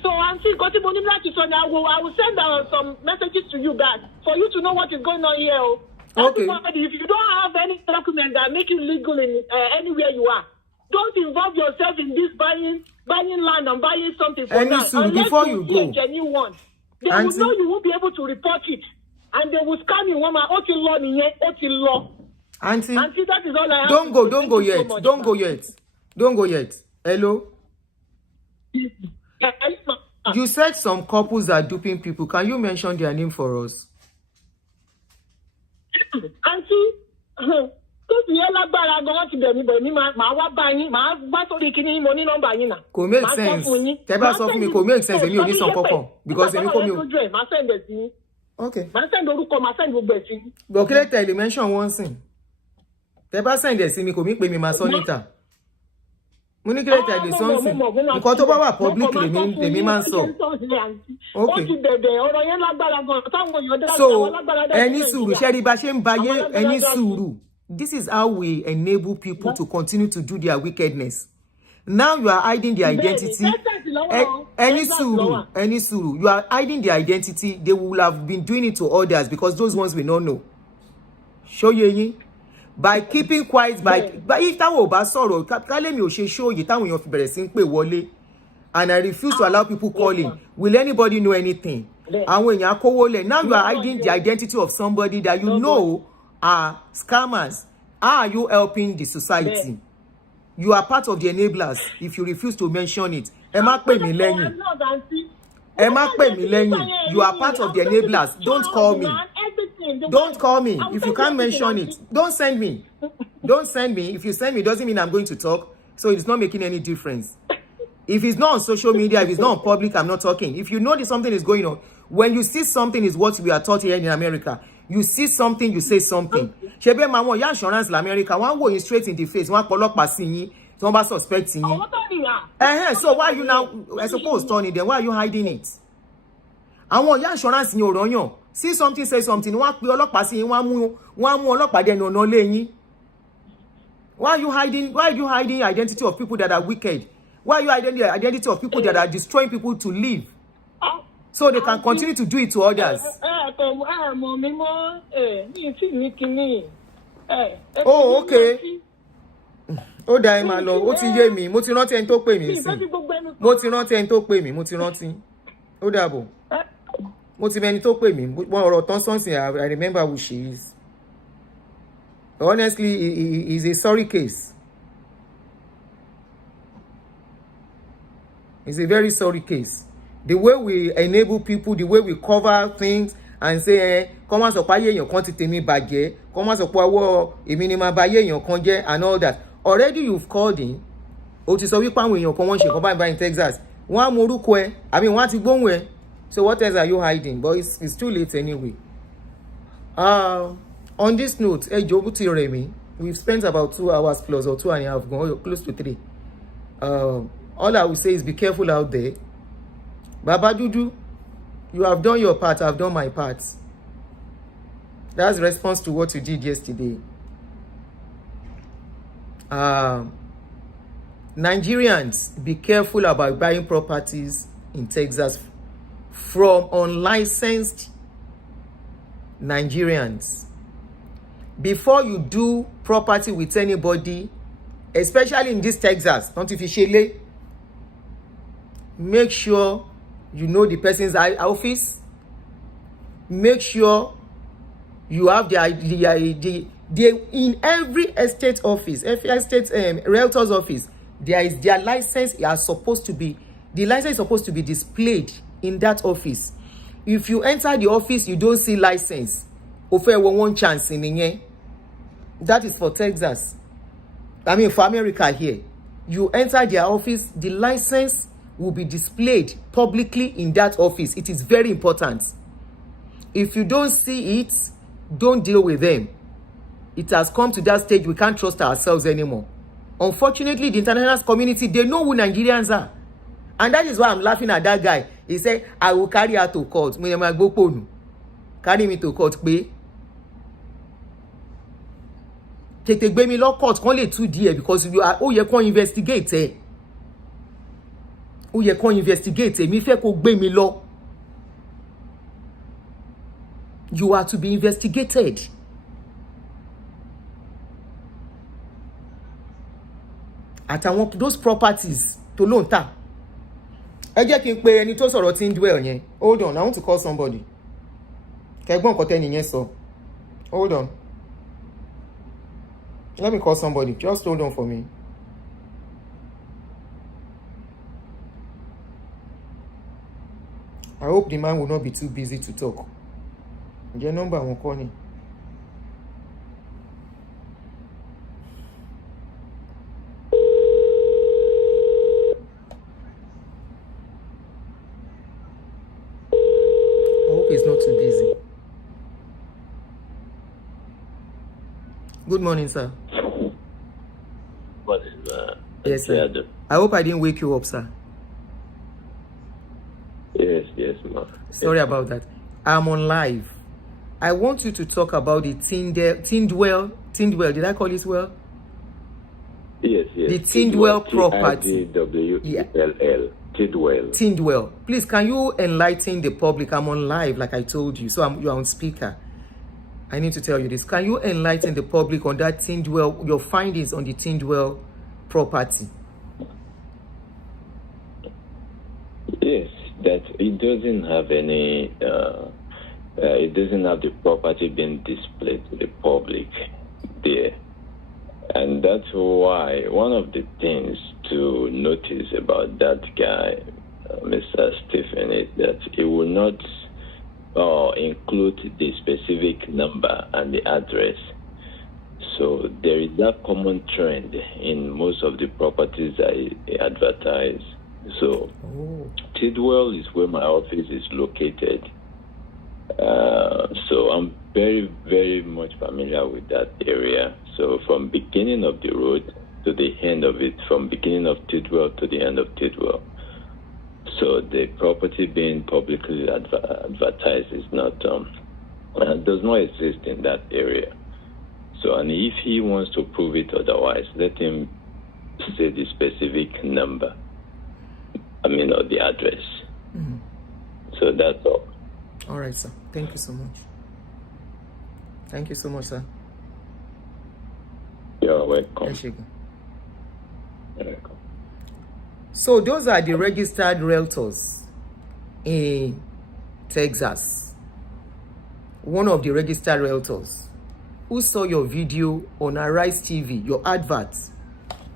So, Auntie, I will send some messages to you back for you to know what is going on here. Okay. If you don't have any document that make you legal in anywhere you are, don't involve yourself in this buying land and buying something for now. Unless before you see go, a genuine one. They Auntie, will know you won't be able to report it. And they will scam you one law. Auntie, that is all I have. Don't go yet. Don't go yet. Hello? You said some couples are duping people. Can you mention their name for us? Auntie, Kò make sense. Tẹ́ bá sọ fún mi kò make sense. Èmi ò ní sọ kankan because èmi kò mi. Okay. But kí lè tẹ̀lé mention one thing. Tẹ́ bá send ẹ̀ sí mi kò mí pé mi máa sọ níta. Mo ní kí lè tẹ̀lé something. Nǹkan tó bá wà public lèmi máa ń sọ. Okay. So, ẹni sùúrù, ṣé rí bá ṣe ń bayé ẹni sùúrù. This is how we enable people to continue to do their wickedness. Now you are hiding their identity. Any suru, you are hiding their identity. They will have been doing it to others because those ones will not know. Show you by keeping quiet, by if that were basoro, kale mi o se show you táwọn èèyàn fi bẹ̀rẹ̀ sí ń pè wọlé, and I refuse to allow people calling. Will anybody know anything? Àwọn èèyàn kówó lẹ̀. Now you are hiding the identity of somebody that you know are scammers. How are you helping the society? You are part of the enablers if you refuse to mention it. Ẹ má pè mí lẹ́yìn. Ẹ má pè mí lẹ́yìn. You are part of the enablers. Don't call me. Don't call me. If you can't mention it, don't send me. Don't send me. If you send me, it doesn't mean I'm going to talk. So it's not making any difference. If it's not on social media, if it's not on public, I'm not talking. If you know that something is going on, when you see something is what we are taught here in America. You see something, you say something. Shebe ma won ya insurance la America, wan wo you straight in the face, wan polopa si yin, tí wọ́n bá suspect yin. So why are you now, I suppose, Tony, then why are you hiding it? Àwọn ya insurance yin ò rànyàn. See something, say something, wan pe ọlọ́pàá sí yin, wan mú ọlọ́pàá dẹnu ọ̀nà lé yín. Why are you hiding the identity of people that are wicked? Why are you hiding the identity of people that are destroying people to live? So they can continue to do it to others. Oh, okay. Ó dá ẹ máa lọ, ó ti yé mi, mo ti rántí ẹni tó pè mí sí. Mo ti rántí. Ó dàbọ̀. Mo ti mẹ́ni tó pè mí, wọ́n ọ̀rọ̀ tán something, I remember who she is. Honestly, it's a sorry case. It's a very sorry case. The way we enable people, the way we cover things and say, come on, so pa ye èèyàn kan ti tèmi bàjẹ́, come on, so pa wo èmi ni ma ba ye èèyàn kan jẹ́ and all that. Already you've called in. O ti sọ wí pa àwọn èèyàn kan wọ́n ṣe kan báyìí in Texas. Wọ́n á mọ orúkọ ẹ, wọ́n á ti gbóhùn ẹ. So what else are you hiding? But it's too late anyway. On this note, Jobu ti rẹ̀ mí. We've spent about 2 hours plus or 2.5 gone, close to 3. All I will say is be careful out there. Baba Dudu, you have done your part, I've done my part. That's response to what you did yesterday. Nigerians, be careful about buying properties in Texas from unlicensed Nigerians. Before you do property with anybody, especially in this Texas, don't if you shele, make sure you know the person's office. Make sure you have the in every estate office, every estate realtor's office, their license is supposed to be, the license is supposed to be displayed in that office. If you enter the office, you don't see license. Offer one chance in the that is for Texas. I mean for America here. You enter their office, the license will be displayed publicly in that office. It is very important. If you don't see it, don't deal with them. It has come to that stage we can't trust ourselves anymore. Unfortunately, the international community, they know who Nigerians are. And that is why I'm laughing at that guy. He said, I will carry her to court. Carry me to court. Tètè gbé mi lọ court kan lè tú díẹ̀ because you are ó yẹ kó investigate ẹ. Ó yẹ kó investigate ẹ. Mi fẹ́ kó gbé mi lọ. You are to be investigated. Àtàwọn those properties tó ló ń tà. Ẹ jẹ́ kí n pe ẹni tó sọ̀rọ̀ tí ń dwell yẹn. Hold on, I want to call somebody. Kẹ́gbọ́n nǹkan tẹ́ni yẹn sọ. Hold on. Let me call somebody. Just hold on for me. I hope the man will not be too busy to talk. Ǹjẹ́ nọ́mbà wọn kọ́ ni? I hope he's not too busy. Good morning, sir. What is Yes, sir. I hope I didn't wake you up, sir. Yes, ma'am. Sorry about that. I'm on live. I want you to talk about the Tindwell. Did I call it well? Yes. The Tindwell property. Tindwell. Tindwell. Please, can you enlighten the public? I'm on live, like I told you. So you're on speaker. I need to tell you this. Can you enlighten the public on that Tindwell, your findings on the Tindwell property? Yes, that it doesn't have any, it doesn't have the property being displayed to the public there. And that's why one of the things to notice about that guy, Mr. Stephen, is that he will not include the specific number and the address. So there is that common trend in most of the properties I advertise. So Tidwell is where my office is located. So I'm very, very much familiar with that area. So from beginning of the road to the end of it, from beginning of Tidwell to the end of Tidwell. So the property being publicly advertised is not, does not exist in that area. So, and if he wants to prove it otherwise, let him say the specific number, or the address. Mm-hmm. So that's all. All right, sir. Thank you so much. Thank you so much, sir. You're welcome. Yes, you go. You're welcome. So those are the registered realtors in Texas. One of the registered realtors who saw your video on Arise TV, your adverts.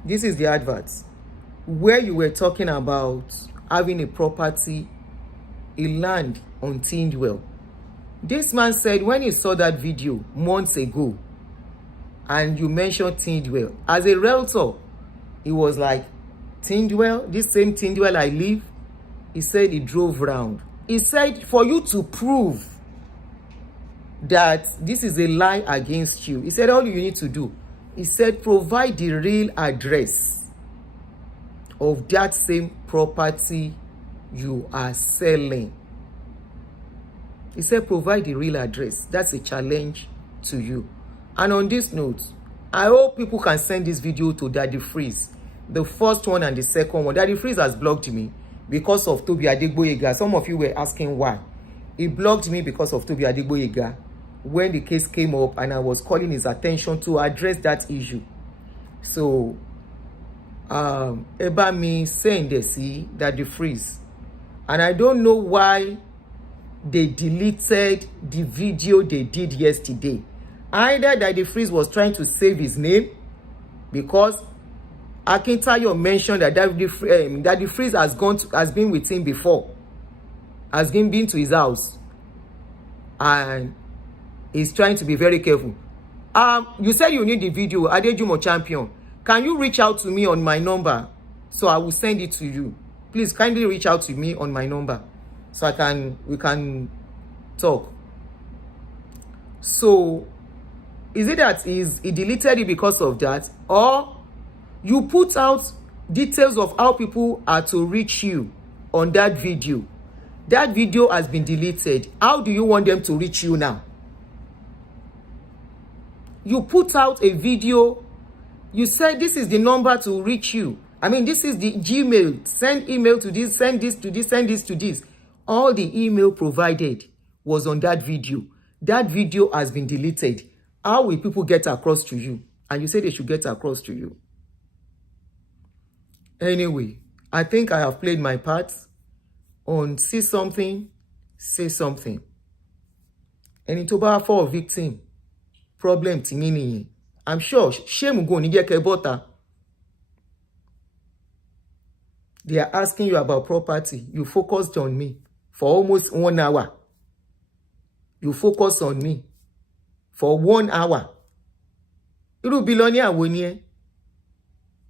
This is the adverts where you were talking about having a property, a land on Tindwell. This man said when he saw that video months ago and you mentioned Tindwell, as a realtor, he was like, Tindwell, this same Tindwell I live, he said he drove round. He said for you to prove that this is a lie against you, he said all you need to do, he said provide the real address of that same property you are selling. He said provide the real address. That's a challenge to you. And on this note, I hope people can send this video to Daddy Freeze. The first one and the second one. Daddy Freeze has blocked me because of Tobi Adegboyega. Some of you were asking why. He blocked me because of Tobi Adegboyega when the case came up and I was calling his attention to address that issue. So, Eba me saying they see Daddy Freeze. And I don't know why they deleted the video they did yesterday. Either Daddy Freeze was trying to save his name because Akintayo mentioned that Daddy Freeze has been with him before, has been to his house, and he's trying to be very careful. You said you need the video, Adejumo Champion. Can you reach out to me on my number so I will send it to you? please kindly reach out to me on my number so we can talk. So is it that he deleted it because of that, or you put out details of how people are to reach you on that video? That video has been deleted. How do you want them to reach you now? You put out a video, you said this is the number to reach you. I mean, this is the Gmail. Send email to this, send this to this, send this to this. All the email provided was on that video. That video has been deleted. How will people get across to you? And you say they should get across to you. Anyway, I think I have played my part on see something, say something. Ẹni tó bá fall victim, problem tí yín nìyẹn. I'm sure shame go ní jẹ́ kẹ́ bọ́ta. They are asking you about property. You focused on me for almost 1 hour. You focus on me for 1 hour. Irú billionaire wo ni ẹ́?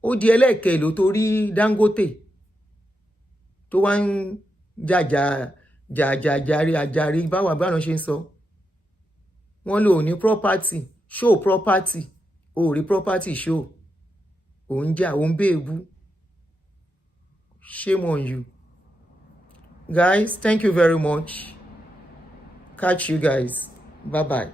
Ó di ẹlẹ́ẹ̀kẹ́ ló torí Dangote tó wá ń jàrí báwa báwọn ṣe ń sọ. Wọ́n lò ní property, show property, ó rí property show. Ó ń jà, ó ń bèébú. Shame on you. Guys, thank you very much. Catch you guys. Bye-bye.